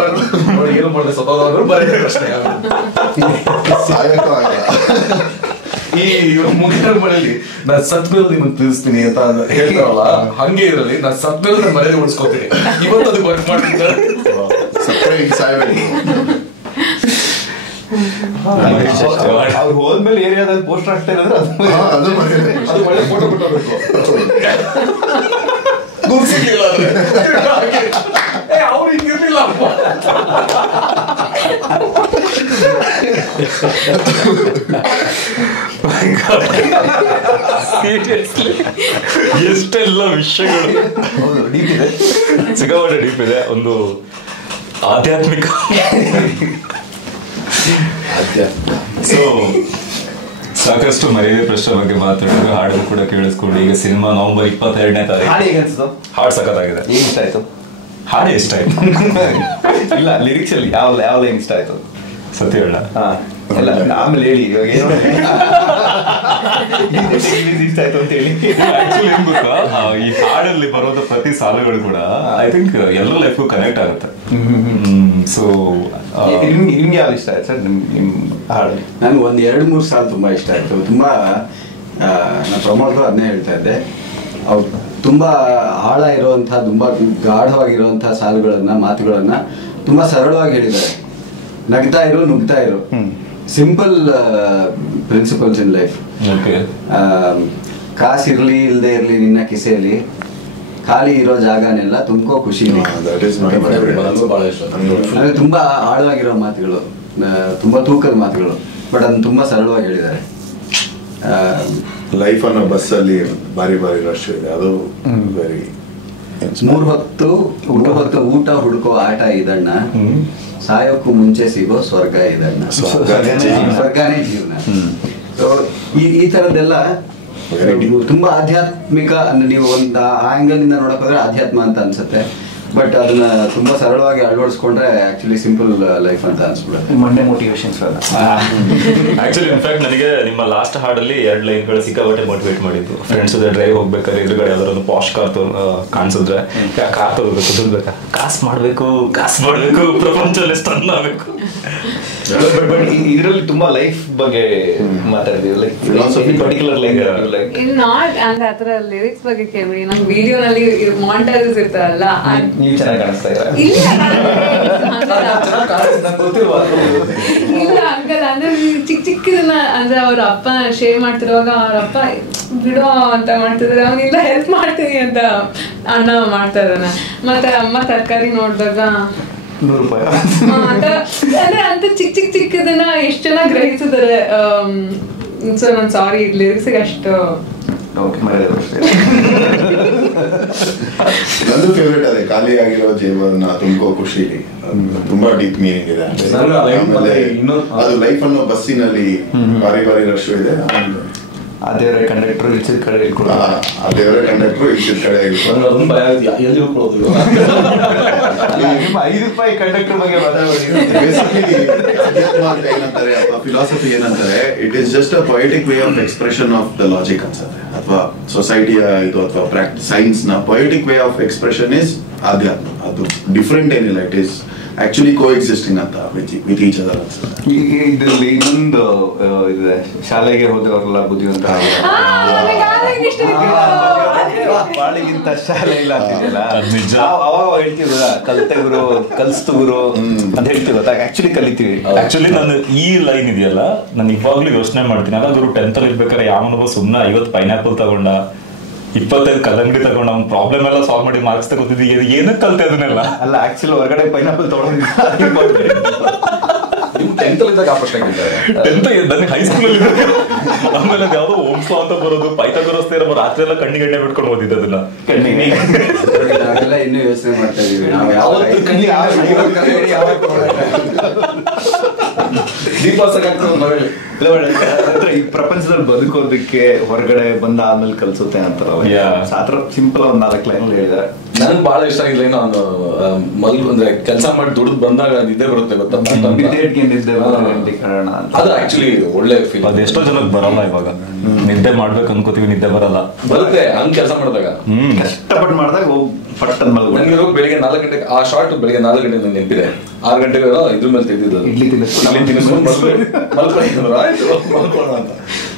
ನೋಡಿ ಏನು ಮಾಡಿದೆ ಸ್ವತಃ ಬರೀ ಪ್ರಶ್ನೆ. ಈ ಮುಗಿದ ಮಳೆಯಲ್ಲಿ ನಾನ್ ಸತ್ ಮೇಲೆ ನಿಮ್ಮನ್ನು ತಿಳಿಸ್ತೀನಿ ಅಂತ ಹೇಳ್ತಾರಲ್ಲ, ಹಂಗೆ ಇರಲಿ, ನಾನ್ ಸತ್ ಮೇಲೆ ನಾನು ಮರ್ಯಾದೆ ಉಳಿಸ್ಕೊತೀನಿ. ಇವತ್ತು ಅದು ವರ್ಕ್ ಮಾಡ್ತಿದ್ದಾರೆ. ಅವ್ರು ಹೋದ್ಮೇಲೆ ಏರಿಯಾದಲ್ಲಿ ಪೋಸ್ಟರ್ ಆಗ್ತಾ ಇರೋದ್ರೆ ಅದು ಒಳ್ಳೆ ಫೋಟೋ ಬಿಟ್ಟೋಗ್ಬೇಕು. ಅವ್ರು ಹಿಂಗಿರ್ಲಿಲ್ಲ ಎಷ್ಟೆಲ್ಲ ವಿಷಯಗಳು ಡೀಪ್ ಇದೆ, ಸಿಕ್ಕಾಪಟ್ಟೆ ಡೀಪ್ ಇದೆ. ಒಂದು ಆಧ್ಯಾತ್ಮಿಕ. ಸೊ ಸಾಕಷ್ಟು ಮರ್ಯಾದೆ ಪ್ರಶ್ನೆ ಬಗ್ಗೆ ಮಾತಾಡಿದ್ರು, ಹಾಡು ಕೂಡ ಕೇಳಿಸ್ಕೊಂಡು ಈಗ ಸಿನಿಮಾ ನವೆಂಬರ್ 22ನೇ ತಾರೀಕು. ಹಾಡು ಸಖತ್ತಾಗಿದೆ. ಏನ್ ಇಷ್ಟ ಆಯ್ತು? ಹಾಡು ಇಷ್ಟ ಆಯ್ತು. ಇಲ್ಲ ಲಿರಿಕ್ಸ್ ಅಲ್ಲಿ ಯಾವ ಲೈನ್ ಇಷ್ಟ ಆಯ್ತು? ಸತ್ಯ ಹೇಳ ಎಲ್ಲ ಆಮೇಲೆ ಹೇಳಿ, ಇವಾಗ ಏನು ಇಷ್ಟ ಆಯ್ತು ಅಂತ ಹೇಳಿ. ಆಕ್ಚುಲಿ ಏನ್ ಗೊತ್ತಾ, ಈ ಹಾಡಲ್ಲಿ ಬರೋದ ಪ್ರತಿ ಸಾಲುಗಳು ಕೂಡ ಐ ಥಿಂಕ್ ಎಲ್ಲ ಲೈಫ್ಗೂ ಕನೆಕ್ಟ್ ಆಗುತ್ತೆ. ಸೊ ನಿಮ್ಗೆ ಯಾವ್ದು ಇಷ್ಟ ಆಯ್ತು ಸರ್ ನಿಮ್ ಹಾಡು? ನನ್ಗೆ 1-2-3 ಸಾಲು ತುಂಬಾ ಇಷ್ಟ ಆಯ್ತು. ತುಂಬಾ ನಾನು ಪ್ರಮೋದ್ ಅದನ್ನೇ ಹೇಳ್ತಾ ಇದ್ದೆ, ಅವ್ರು ತುಂಬಾ ಆಳ ಇರುವಂತಹ, ತುಂಬಾ ಗಾಢವಾಗಿರುವಂತಹ ಸಾಲುಗಳನ್ನ, ಮಾತುಗಳನ್ನ ತುಂಬಾ ಸರಳವಾಗಿ ಹೇಳಿದ್ದಾರೆ. ನಗ್ತಾ ಇರು, ನುಗ್ತಾ ಇರು, ಸಿಂಪಲ್ ಪ್ರಿನ್ಸಿಪಲ್ಸ್ ಇನ್ ಲೈಫ್. ಕಾಸಿರ್ಲಿ ಇಲ್ಲದೆ ಇರ್ಲಿ ನಿನ್ನ ಕಿಸೆಯಲ್ಲಿ, ಖಾಲಿ ಇರೋ ಜಾಗನೆಲ್ಲ ತುಂಬ್ಕೋ ಖುಷಿಲಿ. ಅಂದ್ರೆ ತುಂಬಾ ಆಳವಾಗಿರೋ ಮಾತುಗಳು, ತುಂಬಾ ತೂಕದ ಮಾತುಗಳು, ಬಟ್ ಅದನ್ನ ತುಂಬಾ ಸರಳವಾಗಿ ಹೇಳಿದ್ದಾರೆ. ಲೈಫ್ ಅನ್ನೋ ಬಸ್ ಅಲ್ಲಿ ಬಾರಿ ರಶ್ ಇದೆ, ಅದು ವೆರಿ. 3 ಹೊತ್ತು ಊಟ ಹುಡುಕೋ ಆಟ ಇದಣ್ಣ, ಸಾಯೋಕ್ಕೂ ಮುಂಚೆ ಸಿಗೋ ಸ್ವರ್ಗ ಇದಣ್ಣ, ಸ್ವರ್ಗನೇ ಜೀವನ. ಈ ತರದ್ದೆಲ್ಲ ತುಂಬಾ ಆಧ್ಯಾತ್ಮಿಕ. ಅಂದ್ರೆ ನೀವು ಒಂದು ಆಂಗಲ್ ಇಂದ ನೋಡಕ್ ಹೋದ್ರೆ ಆಧ್ಯಾತ್ಮ ಅಂತ ಅನ್ಸುತ್ತೆ, ಬಟ್ ಅದನ್ನ ತುಂಬಾ ಸರಳವಾಗಿ ಅಳವಡಿಸ್ಕೊಂಡ್ರೆ ಆಕ್ಚುಲಿ ಸಿಂಪಲ್ ಲೈಫ್ ಅಂತ ಅನ್ಸ್ಬಿಡುತ್ತೆ. ಮಂಡೆ ಮೋಟಿವೇಶನ್ಸ್. ಆಕ್ಚುಲಿ ಇನ್ಫ್ಯಾಕ್ಟ್ ನನಗೆ ನಿಮ್ಮ ಲಾಸ್ಟ್ ಹಾಡಲ್ಲಿ 2 ಲೈನ್ಗಳು ಸಿಕ್ಕಾಪಟ್ಟೆ ಮೋಟಿವೇಟ್ ಮಾಡಿದ್ದು. ಫ್ರೆಂಡ್ಸ್ ಜೊತೆ ಡ್ರೈವ್ ಹೋಗ್ಬೇಕಾದ್ರೆ ಎದುರುಗಡೆ ಯಾವ್ದಾದ್ರು ಒಂದು ಪಾಶ್ ಕಾರ್ ಕಾಣಿಸಿದ್ರೆ ಕಾರ್ ತಗೋಬೇಕು, ದುಡ್ಬೇಕಾ, ಕಾಸು ಮಾಡ್ಬೇಕು, ಪ್ರಪಂಚದಲ್ಲಿ ಸ್ಟನ್ ಆಗ್ಬೇಕು. ಬಟ್ ಇದರಲ್ಲಿ ತುಂಬಾ ಲೈಫ್ ಬಗ್ಗೆ ಮಾತಾಡಿದೀವಿ, ಲೈಕ್ ಪರ್ಟಿಕ್ಯುಲರ್ ಲೈಕ್ ನಾಟ್ ಅಂದ್ರೆ ಆತರ ಲಿರಿಕ್ಸ್ ಬಗ್ಗೆ ಕೇಳಿ. ನಮ್ ವಿಡಿಯೋನಲ್ಲಿ ಮಾಂಟೇಜಸ್ ಇರ್ತಾರಲ್ಲ, ನೀವು ಚೆನ್ನಾಗಿ ಕಾಣಿಸ್ತಾ ಇದ್ದಾರೆ. ಇಲ್ಲ ಹಂಗಲ್ಲ, ಅಂದ್ರೆ ಚಿಕ್ಕದನ್ನ ಅಂದ್ರೆ ಅವ್ರ ಅಪ್ಪ ಶೇವ್ ಮಾಡ್ತಿರುವಾಗ ಅವ್ರ ಅಪ್ಪ ಬಿಡೋ ಅಂತ ಮಾಡ್ತಿದ್ರೆ, ಅವನಿಲ್ಲ ಹೆಲ್ಪ್ ಮಾಡ್ತೀನಿ ಅಂತ ಅಣ್ಣ ಮಾಡ್ತಾ ಇದ್ದಾನೆ. ಮತ್ತೆ ಅಮ್ಮ ತರಕಾರಿ ನೋಡಿದಾಗ 100 ರೂಪಾಯಿ ಅಂದ್ರೆ ಅಂತ ಚಿಕ್ಕದನ್ನ ಎಷ್ಟು ಜನ ಗ್ರಹಿಸಿದ್ದಾರೆ. ಸೊ ನಾನು ಸಾರಿ, ಲಿರಿಕ್ಸ್ಗೆ ಅಷ್ಟು ನಂದು ಫೇವ್ರೇಟ್ ಅದೇ, ಖಾಲಿ ಆಗಿರೋ ಜೀವನ ತುಂಬ್ಕೋ ಖುಷಿಲಿ. ತುಂಬಾ ಡೀಪ್ ಮೀನಿಂಗ್ ಇದೆ. ಅದು ಲೈಫ್ ಅನ್ನೋ ಬಸ್ಸಿನಲ್ಲಿ ಬಾರಿ ರಶ್ ಇದೆ. ಅದೇವರೇ ಕಂಡಕ್ಟರ್ ಇಳಿಸಿದ ಕಡೆ ಇಳ್ಕೊಳ್ಳೋ, ಅದೇವರೇ ಕಂಡಕ್ಟರ್ ಇಳಿಸಿದ ಕಡೆ ಎಲ್ಲಿ ಹೋಗ್ಕೊಳ್ಳೋದು. ನಿಮ್ಮ 5 ರೂಪಾಯಿ ಕಂಡಕ್ಟರ್ ಬಗ್ಗೆ ಮಾತಾಡೋದು. ಏನಂತಾರೆ ಫಿಲಾಸಫಿ ಏನಂತಾರೆ, it is just a poetic way of expression of the logic ಅನ್ಸುತ್ತೆ, ಅಥವಾ ಸೊಸೈಟಿಯ ಇದು ಅಥವಾ ಸೈನ್ಸ್ ನ poetic way of expression is ಆಧ್ಯಾತ್ಮ. ಅದು ಡಿಫ್ರೆಂಟ್ ಏನಿಲ್ಲ, it is actually coexisting ಅಂತ ವಿತ್ ಈಚ್ ಅದರ್ ಅನ್ಸುತ್ತೆ. ಈಗ ಇದರಲ್ಲಿ ಇನ್ನೊಂದು ಇದೆ, ಶಾಲೆಗೆ ಹೋದವರೆಲ್ಲ ಬುದ್ಧಿವಂತ. ಬಾಳಿಗಿಂತ ಶಾಲೆ ಇಲ್ಲ ಅಂತಿದ್ಯಲ್ಲ, ಅವಾಗ ಹೇಳ್ತೀವಿ ಕಲಿತೆ ಗುರು, ಕಲಿಸ್ತು ಗುರು ಅಂತ ಹೇಳ್ತೀವಿ ಗೊತ್ತಾ, ಆಕ್ಚುಲಿ ಕಲಿತೀವಿ. ಆಕ್ಚುಲಿ ನಾನು ಈ ಲೈನ್ ಇದೆಯಲ್ಲ, ನಾನು ಇವಾಗ್ಲೂ ಯೋಚನೆ ಮಾಡ್ತೀನಿ. ಅಲ್ಲ ಗುರು 10th ಅಲ್ಲಿ ಇರ್ಬೇಕಾದ್ರೆ ಯಾವನೊಬ್ಬ ಸುಮ್ಮನೆ 50 ಪೈನಾಪಲ್ ತಗೊಂಡ, 25 ಕಲ್ಲಂಗಡಿ ತಗೊಂಡ, ಅವ್ನ ಪ್ರಾಬ್ಲಮ್ ಎಲ್ಲ ಸಾಲ್ವ್ ಮಾಡಿ ಮಾರ್ಕ್ಸ್ ತಗೋತಿದ್ವಿ, ಏನಕ್ಕೆ ಕಲ್ತೆ ಅದನ್ನೆಲ್ಲ? ಅಲ್ಲ ಆಕ್ಚುಲಿ ಹೊರಗಡೆ ಪೈನಾಪಲ್ ತಗೊಂಡು ನನಗೆ ಹೈಸ್ಕೂಲಲ್ಲಿ ಆಮೇಲೆ ಯಾವ್ದೋ ಓಮ್ಸ್ಲಾ ಅಂತ ಬರೋದು, ಪೈಥಾಗೋರಸ್ ಥಿಯರಮ್ ರಾತ್ರಿ ಎಲ್ಲ ಕಣ್ಣಿಗೆ ಎಣ್ಣೆ ಬಿಟ್ಕೊಂಡು ಓದಿದ್ದೆ ಅದನ್ನ. ನಾವೆಲ್ಲ ಇನ್ನೂ ಯೋಚನೆ ಮಾಡ್ತಾ ಇದೀವಿ, ನಾವು ಈ ಪ್ರಪಂಚದಲ್ಲಿ ಬದುಕೋದಕ್ಕೆ ಹೊರಗಡೆ ಬಂದ ಆದ್ಮೇಲೆ ಕಲ್ಸುತ್ತೆ ಅಂತಾರಲ್ಲ, ಆತರ ಸಿಂಪಲ್ ಒಂದ್ 4 ಲೈನ್ ಹೇಳಿದಾರೆ. ನನ್ಗೆ ಬಹಳ ಇಷ್ಟ ಆಗಿಲ್ಲ, ನಾನು ಅಂದ್ರೆ ಕೆಲಸ ಮಾಡಿ ದುಡ್ದು ಬಂದಾಗ ನಿದ್ದೆ ಬರುತ್ತೆ ಗೊತ್ತಾ, ಅದು ಆಕ್ಚುಲಿ ಒಳ್ಳೆ ಫೀಲ್. ಅದು ಎಷ್ಟೋ ಜನಕ್ಕೆ ಬರಲ್ಲ. ಇವಾಗ ನಿದ್ದೆ ಮಾಡ್ಬೇಕು ಅನ್ಕೋತೀವಿ, ನಿದ್ದೆ ಬರಲ್ಲ. ಬರುತ್ತೆ ಹಂಗ್ ಕೆಲಸ ಮಾಡಿದಾಗ, ಕಷ್ಟಪಟ್ಟು ಮಾಡಿದಾಗ ನನಗೆ ಬೆಳಿಗ್ಗೆ 4 ಗಂಟೆಗೆ ಆ ಶಾರ್ಟ್, ಬೆಳಿಗ್ಗೆ 4 ಗಂಟೆ ನನಗೆ ನೆನಪಿದೆ. 6 ಗಂಟೆಗೆ ಇದ್ರ ಮೇಲೆ ತೆಗೆದಿದ್ದು ಇಡ್ಲಿ ತಿನ್ನಿಸ್ಕೊಂಡು ಮಲ್ಕೊಳ್ಳೋಣ ಅಂತ.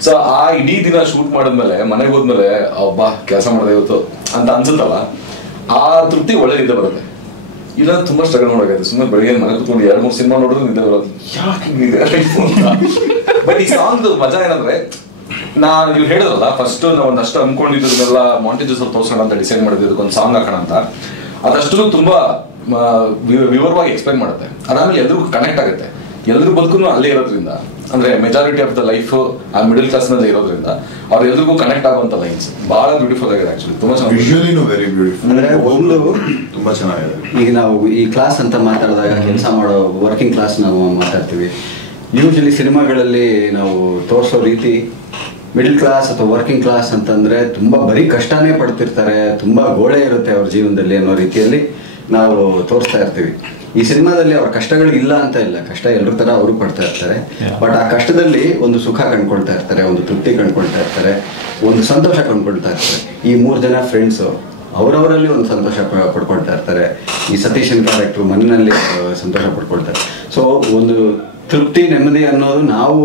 ಸೊ ಆ ಇಡೀ ದಿನ ಶೂಟ್ ಮಾಡಿದ್ಮೇಲೆ ಮನೆಗೆ ಹೋದ್ಮೇಲೆ ಅಬ್ಬಾ ಕೆಲಸ ಮಾಡಿದೆ ಇವತ್ತು ಅಂತ ಅನ್ಸುತ್ತಲ್ಲ, ಆ ತೃಪ್ತಿ ಒಳ್ಳೆ ನಿದ್ದೆ ಬರುತ್ತೆ. ಇಲ್ಲ ತುಂಬಾ ಸ್ಟ್ರಗಲ್ ಮಾಡೋದು, ಸುಮ್ಮನೆ ಬೆಳಿಗ್ಗೆ ಮನೆ ಕೂತ್ಕೊಂಡು 2-3 ಸಿನಿಮಾ ನೋಡಿದ್ರೆ ನಿದ್ದೆ ಬರೋದು, ಯಾಕೆ. ಬಟ್ ಈ ಸಾಂಗ್ ಮಜಾ ಏನಂದ್ರೆ, ನೀವು ಹೇಳಿದ್ರಲ್ಲ ಫಸ್ಟ್ ನಾವು ಒಂದಷ್ಟು ಅನ್ಕೊಂಡಿದ್ದನ್ನೆಲ್ಲ ಮಾಂಟೇಜಸ್ ತೋರ್ಸೋಣ ಅಂತ ಡಿಸೈಡ್ ಮಾಡಿದ್ವಿ, ಅದಕ್ಕೊಂದು ಸಾಂಗ್ ಹಾಕೋಣ ಅಂತ. ಅದಷ್ಟು ತುಂಬಾ ವಿವರವಾಗಿ ಎಕ್ಸ್ಪ್ಲೈನ್ ಮಾಡುತ್ತೆ. ಅದಾದ್ಮೇಲೆ ಎಲ್ರಿಗೂ ಕನೆಕ್ಟ್ ಆಗುತ್ತೆ, ಎಲ್ರಿಗೂ ಬದುಕು ಅಲ್ಲೇ ಇರೋದ್ರಿಂದ, ಅಂದ್ರೆ ಮೆಜಾರಿಟಿ ಆಫ್ ದ ಲೈಫ್ ಆ ಮಿಡಲ್ ಕ್ಲಾಸ್ ನಲ್ಲಿ ಇರೋದ್ರಿಂದ ಅವ್ರ ಎಲ್ರಿಗೂ ಕನೆಕ್ಟ್ ಆಗುವಂತ ಲೈನ್ಸ್ ಬಹಳ ಬ್ಯೂಟಿಫುಲ್ ಆಗಿದೆ. ಆಕ್ಚುಲಿ ತುಂಬಾ ಚೆನ್ನಾಗಿ, ವೆರಿ ಬ್ಯೂಟಿಫುಲ್. ಅಂದ್ರೆ ಒಂದು ತುಂಬಾ ಚೆನ್ನಾಗಿದೆ. ಈಗ ನಾವು ಈ ಕ್ಲಾಸ್ ಅಂತ ಮಾತಾಡಿದಾಗ ಕೆಲಸ ಮಾಡೋ ವರ್ಕಿಂಗ್ ಕ್ಲಾಸ್ ನಾವು ಮಾತಾಡ್ತೀವಿ. ಯೂಶಲಿ ಸಿನಿಮಾಗಳಲ್ಲಿ ನಾವು ತೋರಿಸೋ ರೀತಿ ಮಿಡಲ್ ಕ್ಲಾಸ್ ಅಥವಾ ವರ್ಕಿಂಗ್ ಕ್ಲಾಸ್ ಅಂತಂದ್ರೆ ತುಂಬಾ ಬರೀ ಕಷ್ಟನೇ ಪಡ್ತಿರ್ತಾರೆ, ತುಂಬಾ ಗೋಳೆ ಇರುತ್ತೆ ಅವ್ರ ಜೀವನದಲ್ಲಿ ಅನ್ನೋ ರೀತಿಯಲ್ಲಿ ನಾವು ತೋರಿಸ್ತಾ ಇರ್ತೀವಿ. ಈ ಸಿನಿಮಾದಲ್ಲಿ ಅವ್ರ ಕಷ್ಟಗಳು ಇಲ್ಲ ಅಂತ ಇಲ್ಲ, ಕಷ್ಟ ಎಲ್ಲರ ತರ ಅವರು ಪಡ್ತಾ ಇರ್ತಾರೆ. ಬಟ್ ಆ ಕಷ್ಟದಲ್ಲಿ ಒಂದು ಸುಖ ಕಂಡ್ಕೊಳ್ತಾ ಇರ್ತಾರೆ, ಒಂದು ತೃಪ್ತಿ ಕಂಡ್ಕೊಳ್ತಾ ಇರ್ತಾರೆ, ಒಂದು ಸಂತೋಷ ಕಂಡ್ಕೊಳ್ತಾ ಇರ್ತಾರೆ. ಈ 3 ಜನ ಫ್ರೆಂಡ್ಸು ಅವರವರಲ್ಲಿ ಒಂದು ಸಂತೋಷ ಪಡ್ಕೊಳ್ತಾ ಇರ್ತಾರೆ. ಈ ಸತೀಶನ್ ಕ್ಯಾರೆಕ್ಟ್ರು ಮನೆಯಲ್ಲಿ ಸಂತೋಷ ಪಡ್ಕೊಳ್ತಾರೆ. ಸೊ ಒಂದು ತೃಪ್ತಿ, ನೆಮ್ಮದಿ ಅನ್ನೋದು ನಾವು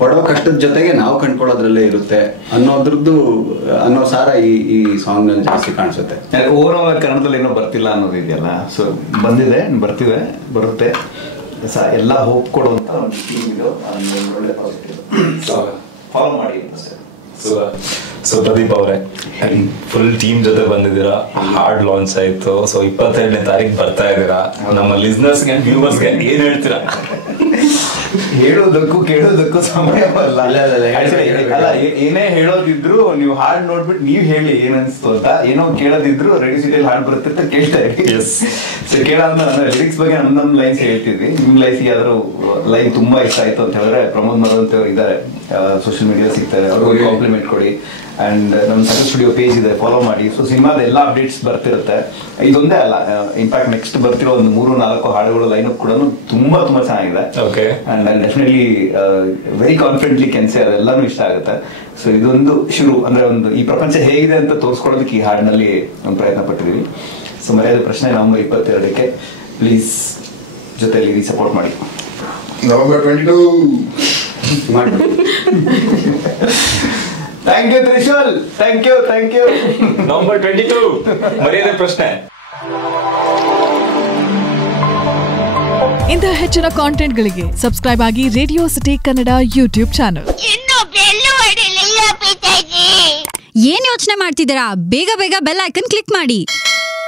ಪಡೋ ಕಷ್ಟದ ಜೊತೆಗೆ ನಾವು ಕಂಡ್ಕೊಳ್ಳೋದ್ರಲ್ಲೇ ಇರುತ್ತೆ ಅನ್ನೋ ಸಾರ ಈ ಸಾಂಗ್ ನಲ್ಲಿ ಜಾಸ್ತಿ ಕಾಣಿಸುತ್ತೆ. ಓವರ್ ಆಲ್ ಕನ್ನಡದಲ್ಲಿ ಏನೋ ಬರ್ತಿಲ್ಲ ಅನ್ನೋದು ಇದೆಯಲ್ಲ, ಸೊ ಬಂದಿದೆ, ಬರುತ್ತೆ. ಎಲ್ಲ ಹೋಪ್ ಕೊಡುವಂತ ಒಳ್ಳೆ ಫಾಲೋ ಮಾಡಿ. ಸೊ ಪ್ರದೀಪ್ ಅವರೇ, ಫುಲ್ ಟೀಮ್ ಜೊತೆ ಬಂದಿದ್ದೀರಾ, ಹಾರ್ಡ್ ಲಾಂಚ್ ಆಯ್ತು. ಸೊ 22ನೇ ತಾರೀಕು ಬರ್ತಾ ಇದ್ದೀರಾ. ನಮ್ಮ ಲಿಸ್ನರ್ಸ್ಗೆ, ವ್ಯೂವರ್ಸ್ಗೆ ಏನ್ ಹೇಳ್ತೀರಾ? ಹೇಳೋದಕ್ಕೂ ಕೇಳೋದಕ್ಕೂ ಸಮಯ ಅಲ್ಲ, ಏನೇ ಹೇಳೋದಿದ್ರು ನೀವು ಹಾಡ್ ನೋಡ್ಬಿಟ್ಟು ನೀವ್ ಹೇಳಿ ಏನನ್ಸ್ತು ಅಂತ. ಏನೋ ಕೇಳೋದಿದ್ರು ರೇಡಿಯೋ ಸಿಟಿಯಲ್ಲಿ ಹಾಡ್ ಬರುತ್ತೆ ಕೇಳ್ತಾ ಇರಿ. ಸೊ ಕೇಳಾದ್ಮೇಲೆ ಲಿರಿಕ್ಸ್ ಬಗ್ಗೆ ನಮ್ ಲೈನ್ಸ್ ಹೇಳ್ತಿದ್ವಿ. ನಿಮ್ ಲೈಫ್ ಯಾವ್ದಾದ್ರು ಲೈನ್ ತುಂಬಾ ಇಷ್ಟ ಆಯ್ತು ಅಂತ ಹೇಳಿದ್ರೆ ಪ್ರಮೋದ್ ಮರವಂತಿ ಅವ್ರು ಇದ್ದಾರೆ, ಸೋಷಿಯಲ್ ಮೀಡಿಯಾ ಸಿಗ್ತಾರೆ, ಅವ್ರಿಗೆ ಕಾಂಪ್ಲಿಮೆಂಟ್ ಕೊಡಿ. ಅಂಡ್ ನಮ್ಮ ಸಕ್ಸಸ್ ಸ್ಟುಡಿಯೋ ಪೇಜ್ ಇದೆ, ಫಾಲೋ ಮಾಡಿ. ಸೊ ಸಿನಿಮಾದ ಎಲ್ಲ ಅಪ್ಡೇಟ್ಸ್ ಬರ್ತಿರುತ್ತೆ. ಇದೊಂದೇ ಅಲ್ಲ, ಇನ್ಫ್ಯಾಕ್ಟ್ ನೆಕ್ಸ್ಟ್ ಬರ್ತಿರೋ ಒಂದು 3-4 ಹಾಡುಗಳು ಲೈನ್ ಅಪ್ ಕೂಡ ತುಂಬಾ ಚೆನ್ನಾಗಿದೆ. ಅಂಡ್ ಡೆಫಿನೆಟ್ಲಿ ವೆರಿ ಕಾನ್ಫಿಡೆಂಟ್ಲಿ ಕೆನ್ಸೆ ಅದೆಲ್ಲಾನು ಇಷ್ಟ ಆಗುತ್ತೆ. ಸೊ ಇದೊಂದು ಶುರು, ಅಂದ್ರೆ ಒಂದು ಈ ಪ್ರಪಂಚ ಹೇಗಿದೆ ಅಂತ ತೋರಿಸ್ಕೊಳ್ಳೋದಕ್ಕೆ ಈ ಹಾಡಿನಲ್ಲಿ ಒಂದು ಪ್ರಯತ್ನ ಪಟ್ಟಿದೀವಿ. ಸೊ ಮರ್ಯಾದೆ ಪ್ರಶ್ನೆ ನವೆಂಬರ್ 22ಕ್ಕೆ ಪ್ಲೀಸ್ ಜೊತೆಲಿ ಸಪೋರ್ಟ್ ಮಾಡಿ. November 22 thank you Trishul, thank you. November 22 Maryade Prashne. ಇಂತಹ ಹೆಚ್ಚಿನ ಕಾಂಟೆಂಟ್ಗಳಿಗೆ ಸಬ್ಸ್ಕ್ರೈಬ್ ಆಗಿ radio city Kannada YouTube channel. ಏನ್ ಯೋಚನೆ ಮಾಡ್ತಿದ್ದೀರಾ? ಬೇಗ ಬೆಲ್ ಐಕನ್ ಕ್ಲಿಕ್ ಮಾಡಿ.